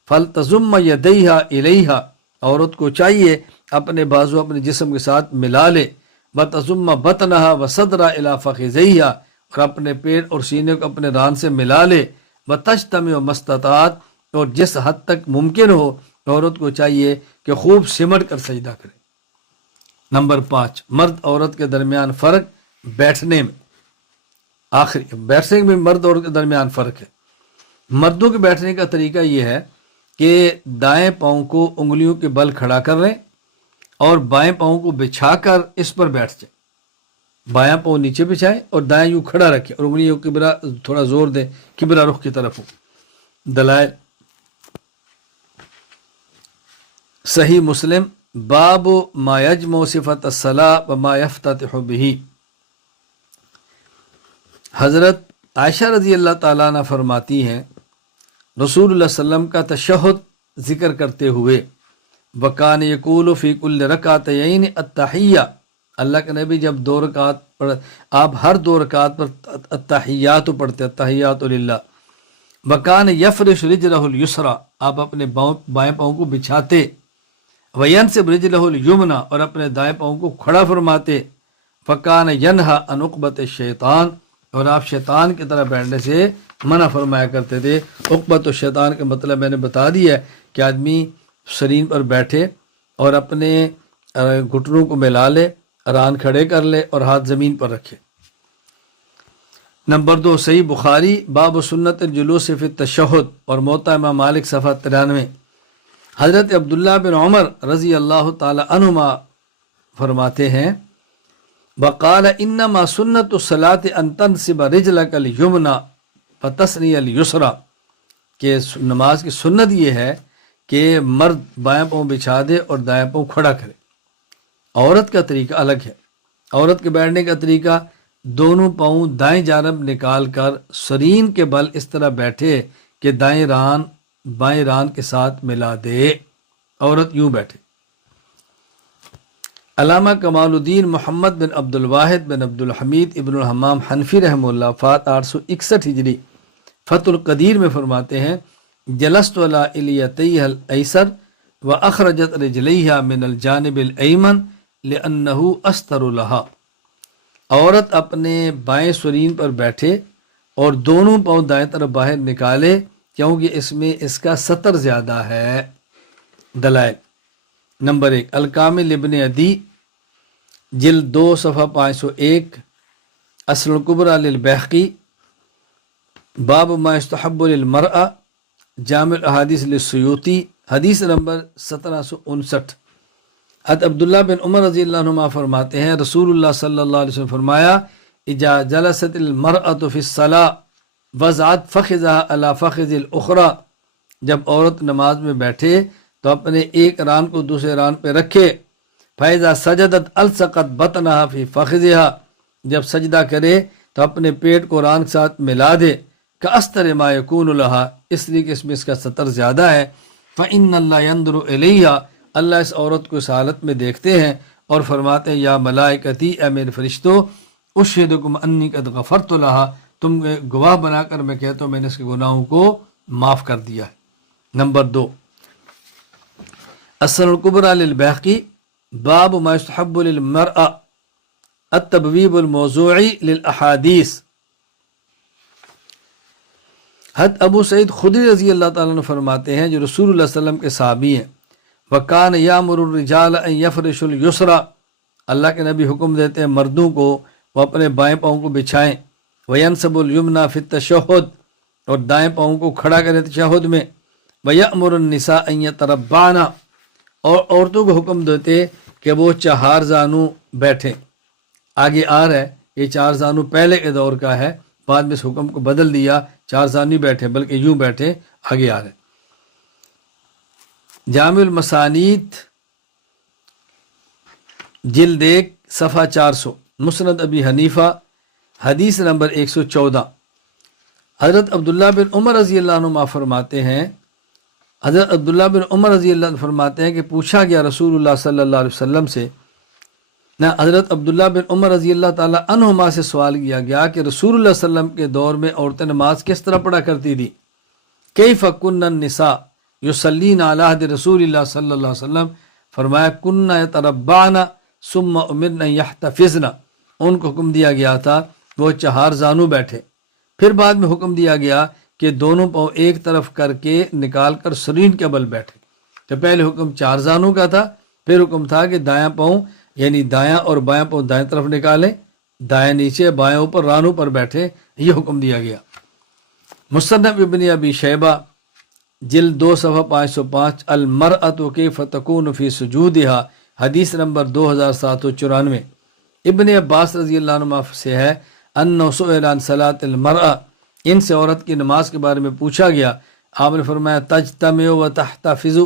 فلتضم یدیہا الیہا، عورت کو چاہیے اپنے بازو اپنے جسم کے ساتھ ملا لے، وتضم بطنہا وصدرہا الی فخذیہا، اور اپنے پیٹ اور سینے کو اپنے ران سے ملا لے، وتجتمع ما استطاعت، اور جس حد تک ممکن ہو عورت کو چاہیے کہ خوب سمٹ کر سجدہ کرے۔ نمبر 5، مرد عورت کے درمیان فرق بیٹھنے میں، آخری بیٹھنے میں مرد عورت کے درمیان فرق ہے۔ مردوں کے بیٹھنے کا طریقہ یہ ہے کہ دائیں پاؤں کو انگلیوں کے بل کھڑا کر لیں اور بائیں پاؤں کو بچھا کر اس پر بیٹھ جائیں، بایاں پاؤں نیچے بچھائیں اور دائیں یوں کھڑا رکھیں اور انگلیوں قبلہ تھوڑا زور دیں، قبلہ رخ کی طرف ہو۔ دلائل صحیح مسلم باب ما یجمع صفت الصلاۃ وما یفتتح به۔ حضرت عائشہ رضی اللہ تعالیٰ عنہ فرماتی ہیں رسول اللہ صلی اللہ علیہ وسلم کا تشہد ذکر کرتے ہوئے وکان یقول فی کل رکعتین التحیہ، اللہ کے نبی جب 2 رکعت پڑھ، آپ ہر 2 رکعت پر التحیات پڑھتے، التحیات للہ۔ وکان یفرش رجلہ الیسریٰ، آپ اپنے بائیں پاؤں کو بچھاتے، وینصب رجلہ الیمنیٰ، اور اپنے دائیں پاؤں کو کھڑا فرماتے۔ فکان ینہا عن عقبۃ الشیطان، اور آپ شیطان کی طرح بیٹھنے سے منع فرمایا کرتے تھے۔ عقبۃ الشیطان کا مطلب میں نے بتا دیا ہے کہ آدمی سرین پر بیٹھے اور اپنے گھٹنوں کو ملا لے، ران کھڑے کر لے اور ہاتھ زمین پر رکھے۔ نمبر 2 صحیح بخاری باب سنت الجلوس فی التشہد، اور موطا امام مالک صفحہ 93۔ حضرت عبداللہ بن عمر رضی اللہ تعالی عنہما فرماتے ہیں وقال انما سنت الصلاۃ ان تنصب رجلک الیمنی فتثنی الیسریٰ، کہ نماز کی سنت یہ ہے کہ مرد بائیں پاؤں بچھا دے اور دائیں پاؤں کھڑا کرے۔ عورت کا طریقہ الگ ہے، عورت کے بیٹھنے کا طریقہ دونوں پاؤں دائیں جانب نکال کر سرین کے بل اس طرح بیٹھے کہ دائیں ران بائیں ران کے ساتھ ملا دے، عورت یوں بیٹھے۔ علامہ کمال الدین محمد بن عبد الواحد بن عبد الحمید ابن الحمام حنفی رحمہ اللہ وفات 861 ہجری فتح القدیر میں فرماتے ہیں جلست علی الیتیہ الایسر واخرجت رجلیہا من الجانب الایمن لانہ استر لہا، عورت اپنے بائیں سرین پر بیٹھے اور دونوں پاؤں دائیں طرف باہر نکالے کیونکہ اس میں اس کا ستر زیادہ ہے۔ دلائل نمبر 1 الکامل ابن عدی جلد 2 صفحہ 501، اصل الکبریٰ للبیہقی باب ما یستحب للمرأة، جامع الاحادیث للسیوطی حدیث نمبر 1759۔ حضرت عبداللہ بن عمر رضی اللہ عنہما فرماتے ہیں رسول اللہ صلی اللہ علیہ وسلم فرمایا اذا جلست المرأة فی الصلاة وضعت فخذها علی فخذ الاخرى، جب عورت نماز میں بیٹھے تو اپنے ایک ران کو دوسرے ران پہ رکھے۔ فَإِذَا سَجَدَتْ أَلْصَقَتْ بَطْنَهَا فِي فَخِذِهَا، جب سجدہ کرے تو اپنے پیٹ کو ران کے ساتھ ملا دے۔ كَأَسْتَرِ مَا يَكُونُ لَهَا، اس لیے کہ اس میں اس کا ستر زیادہ ہے۔ فَإِنَّ اللَّهَ يَنْظُرُ إِلَيْهَا، اللہ اس عورت کو اس حالت میں دیکھتے ہیں اور فرماتے ہیں یا ملائکتی، اے میرے فرشتو، أُشْهِدُكُمْ أَنِّي قَدْ غَفَرْتُ لَهَا، تم گواہ بنا کر میں کہتا ہوں میں نے اس کے گناہوں کو معاف کر دیا ہے۔ نمبر 2 السنن الکبریٰ للبیہقی باب ما یستحب للمرأة التبویب الموضوعی للاحادیث۔ حضرت ابو سعید خدری رضی اللہ تعالیٰ عنہ فرماتے ہیں جو رسول اللہ صلی اللہ علیہ وسلم کے صحابی ہیں وَكَانَ يَأْمُرُ الرِّجَالَ أَن يَفْرِشُوا الْيُسْرَى، اللہ کے نبی حکم دیتے ہیں مردوں کو وہ اپنے بائیں پاؤں کو بچھائیں، وَيَنْصِبُ الْيُمْنَى فِي التَّشَهُّدِ، اور دائیں پاؤں کو کھڑا کریں تشہد میں، وَيَأْمُرُ النِّسَاءَ أَن يَتَرَبَّعْنَ، اور عورتوں کو حکم دیتے کہ وہ 4 زانو بیٹھیں۔ آگے آ رہا ہے یہ 4 زانو پہلے کے دور کا ہے، بعد میں اس حکم کو بدل دیا، 4 زانو نہیں بیٹھے بلکہ یوں بیٹھے۔ آگے آ رہا ہے جامع المسانید جلد 1 صفحہ 400، مسند ابی حنیفہ حدیث نمبر 114۔ حضرت عبداللہ بن عمر رضی اللہ عنہ فرماتے ہیں حضرت عبداللہ بن عمر رضی اللہ عنہ فرماتے ہیں کہ پوچھا گیا رسول اللہ صلی اللہ علیہ وسلم سے، نہ حضرت عبداللہ بن عمر رضی اللہ تعالیٰ عنہما سے سوال کیا گیا کہ رسول اللہ صلی اللہ علیہ وسلم کے دور میں عورتیں نماز کس طرح پڑھا کرتی تھی؟ کیف کن النساء یصلین علی عہد رسول اللہ صلی اللہ علیہ وسلم، فرمایا کن یتربعن ثم امرن یحتفظن، ان کو حکم دیا گیا تھا وہ 4 زانو بیٹھے، پھر بعد میں حکم دیا گیا کہ دونوں پاؤں ایک طرف کر کے نکال کر سرین کے بل بیٹھے۔ تو پہلے حکم 4 زانوں کا تھا، پھر حکم تھا کہ دایاں پاؤں یعنی دایاں اور بایاں پاؤں دائیں طرف نکالیں، دائیں نیچے بائیں اوپر رانوں پر بیٹھے، یہ حکم دیا گیا۔ مصنف ابن ابی شیبہ جلد 2 صفحہ 505 المرأة کیف تکون فی سجودہا حدیث نمبر 2794۔ ابن عباس رضی اللہ عنہ سے ہے انہ سئل عن صلاۃ المرأة، ان سے عورت کی نماز کے بارے میں پوچھا گیا، آپ نے فرمایا تجتمع و تحتفظ،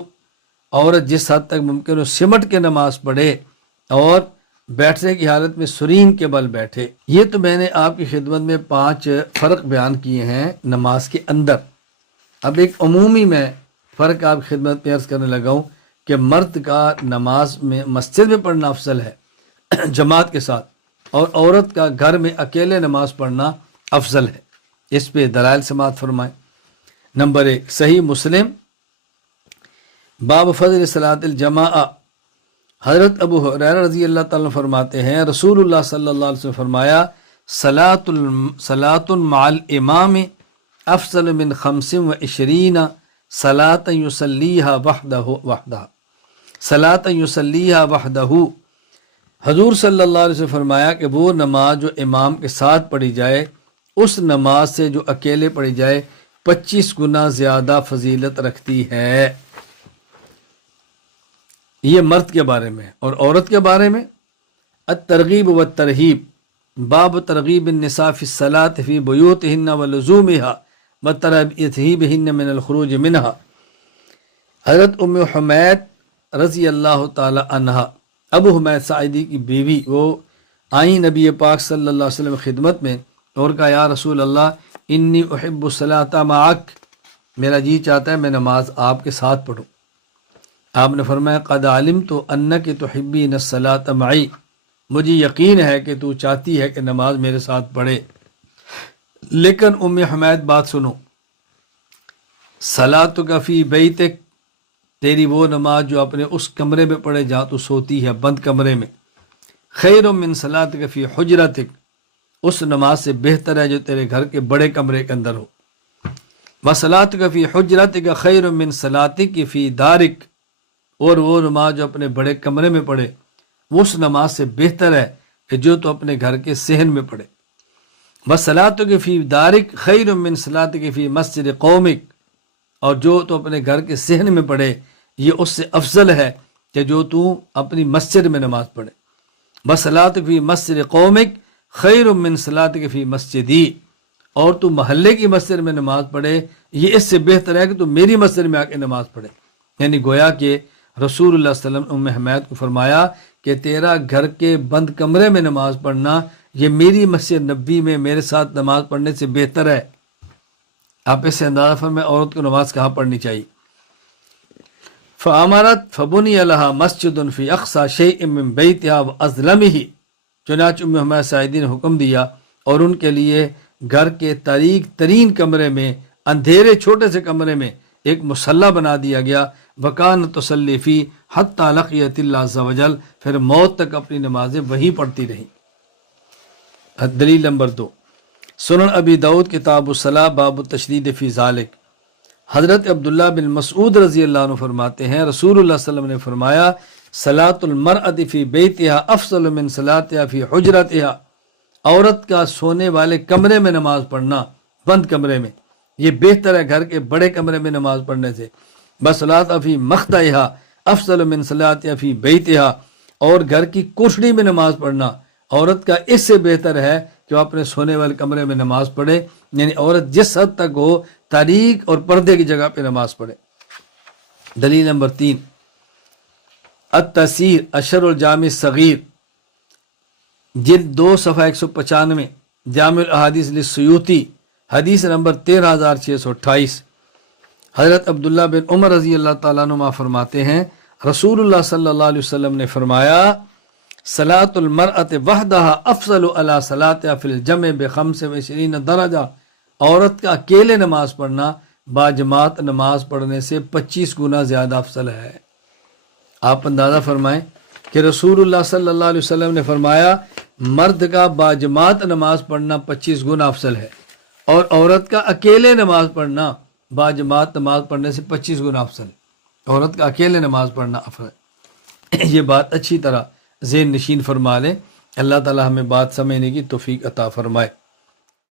عورت جس حد تک ممکن ہو سمٹ کے نماز پڑھے اور بیٹھنے کی حالت میں سرین کے بل بیٹھے۔ یہ تو میں نے آپ کی خدمت میں 5 فرق بیان کیے ہیں نماز کے اندر۔ اب ایک عمومی میں فرق آپ کی خدمت میں عرض کرنے لگا ہوں کہ مرد کا نماز میں مسجد میں پڑھنا افضل ہے جماعت کے ساتھ، اور عورت کا گھر میں اکیلے نماز پڑھنا افضل ہے۔ اس پہ دلائل سماعت فرمائیں۔ نمبر 1 صحیح مسلم باب فضل صلاۃ الجماعہ، حضرت ابو ہریرہ رضی اللہ تعالیٰ فرماتے ہیں رسول اللہ صلی اللہ علیہ وسلم فرمایا صلاۃ مع الامام افضل من 25 صلاۃ یصلیھا وحدہ صلاۃ یصلیھا وحدہ۔ حضور صلی اللہ علیہ وسلم فرمایا کہ وہ نماز جو امام کے ساتھ پڑھی جائے اس نماز سے جو اکیلے پڑھی جائے 25 گنا زیادہ فضیلت رکھتی ہے۔ یہ مرد کے بارے میں، اور عورت کے بارے میں الترغیب والترہیب باب ترغیب النساء فی الصلاۃ فی بیوتہن ولزومہا وترہیبہن من الخروج منہا۔ حضرت ام حمید رضی اللہ تعالی عنہا، ابو حمید ساعدی کی بیوی، وہ آئیں نبی پاک صلی اللہ علیہ وسلم خدمت میں اور کہا یا رسول اللہ انی احب الصلاۃ معک، میرا جی چاہتا ہے میں نماز آپ کے ساتھ پڑھوں۔ آپ نے فرمایا قد علمت انک تحبین الصلاۃ معی، مجھے یقین ہے کہ تو چاہتی ہے کہ نماز میرے ساتھ پڑھے، لیکن ام حمید بات سنو، صلاتک فی بیتک، تیری وہ نماز جو اپنے اس کمرے میں پڑھے جہاں تو سوتی ہے، بند کمرے میں، خیر من صلاتک فی حجرتک، اس نماز سے بہتر ہے جو تیرے گھر کے بڑے کمرے کے اندر ہو، وصلاتک فی حجرتک خیر من صلاتک فی دارک، اور وہ نماز جو اپنے بڑے کمرے میں پڑھے وہ اس نماز سے بہتر ہے کہ جو تو اپنے گھر کے صحن میں پڑھے، وصلاتک فی دارک خیر من صلاتک فی مسجد قومک، اور جو تو اپنے گھر کے صحن میں پڑھے یہ اس سے افضل ہے کہ جو تو اپنی مسجد میں نماز پڑھے، وصلاتک فی مسجد قومک خیر من صلاتک فی مسجدی، اور تو محلے کی مسجد میں نماز پڑھے یہ اس سے بہتر ہے کہ تو میری مسجد میں آ کے نماز پڑھے۔ یعنی گویا کہ رسول اللہ صلی اللہ علیہ وسلم ام حمید کو فرمایا کہ تیرا گھر کے بند کمرے میں نماز پڑھنا یہ میری مسجد نبی میں میرے ساتھ نماز پڑھنے سے بہتر ہے۔ آپ اس سے اندازہ فرمائیں عورت کو نماز کہاں پڑھنی چاہیے۔ فامرت فبنی لها مسجد فی اقصی شیء من بیتها واظلمه، چنانچہ ام حمید ساعدی نے حکم دیا اور ان کے لیے گھر کے تاریک ترین کمرے میں، اندھیرے چھوٹے سے کمرے میں ایک مصلی بنا دیا گیا، وکان تصلی فی حتی لقیت اللہ عز وجل، پھر موت تک اپنی نمازیں وہی پڑھتی رہیں۔ دلیل نمبر 2 سنن ابی داؤد کتاب الصلاۃ باب التشدید فی ذالک، حضرت عبداللہ بن مسعود رضی اللہ عنہ فرماتے ہیں رسول اللہ صلی اللہ علیہ وسلم نے فرمایا صلاۃ المرأۃ فی بیتہا افضل من صلاتہا فی حجرتہا، عورت کا سونے والے کمرے میں نماز پڑھنا، بند کمرے میں، یہ بہتر ہے گھر کے بڑے کمرے میں نماز پڑھنے سے، بصلاۃ فی مخدعہا افضل من صلاتہا فی بیتہا، اور گھر کی کوٹھڑی میں نماز پڑھنا عورت کا اس سے بہتر ہے کہ وہ اپنے سونے والے کمرے میں نماز پڑھے، یعنی عورت جس حد تک ہو تاریک اور پردے کی جگہ پہ نماز پڑھے۔ دلیل نمبر 3 التسیر اشر الجامع الصغیر جلد 2 صفحہ 195 جامع الاحادیث للسیوطی حدیث نمبر 13628، حضرت عبداللہ بن عمر رضی اللہ تعالیٰ عنہ فرماتے ہیں رسول اللہ صلی اللہ علیہ وسلم نے فرمایا صلاۃ المرأۃ وحدہا افضل علی صلاتہا فی الجمع ب25 درجہ، عورت کا اکیلے نماز پڑھنا باجماعت نماز پڑھنے سے 25 گنا زیادہ افضل ہے۔ آپ اندازہ فرمائیں کہ رسول اللہ صلی اللہ علیہ وسلم نے فرمایا مرد کا باجماعت نماز پڑھنا 25 گنا افضل ہے، اور عورت کا اکیلے نماز پڑھنا باجماعت نماز پڑھنے سے 25 گنا افضل ہے۔ عورت کا اکیلے نماز پڑھنا افضل ہے۔ یہ بات اچھی طرح ذہن نشین فرما لیں، اللہ تعالی ہمیں بات سمجھنے کی توفیق عطا فرمائے۔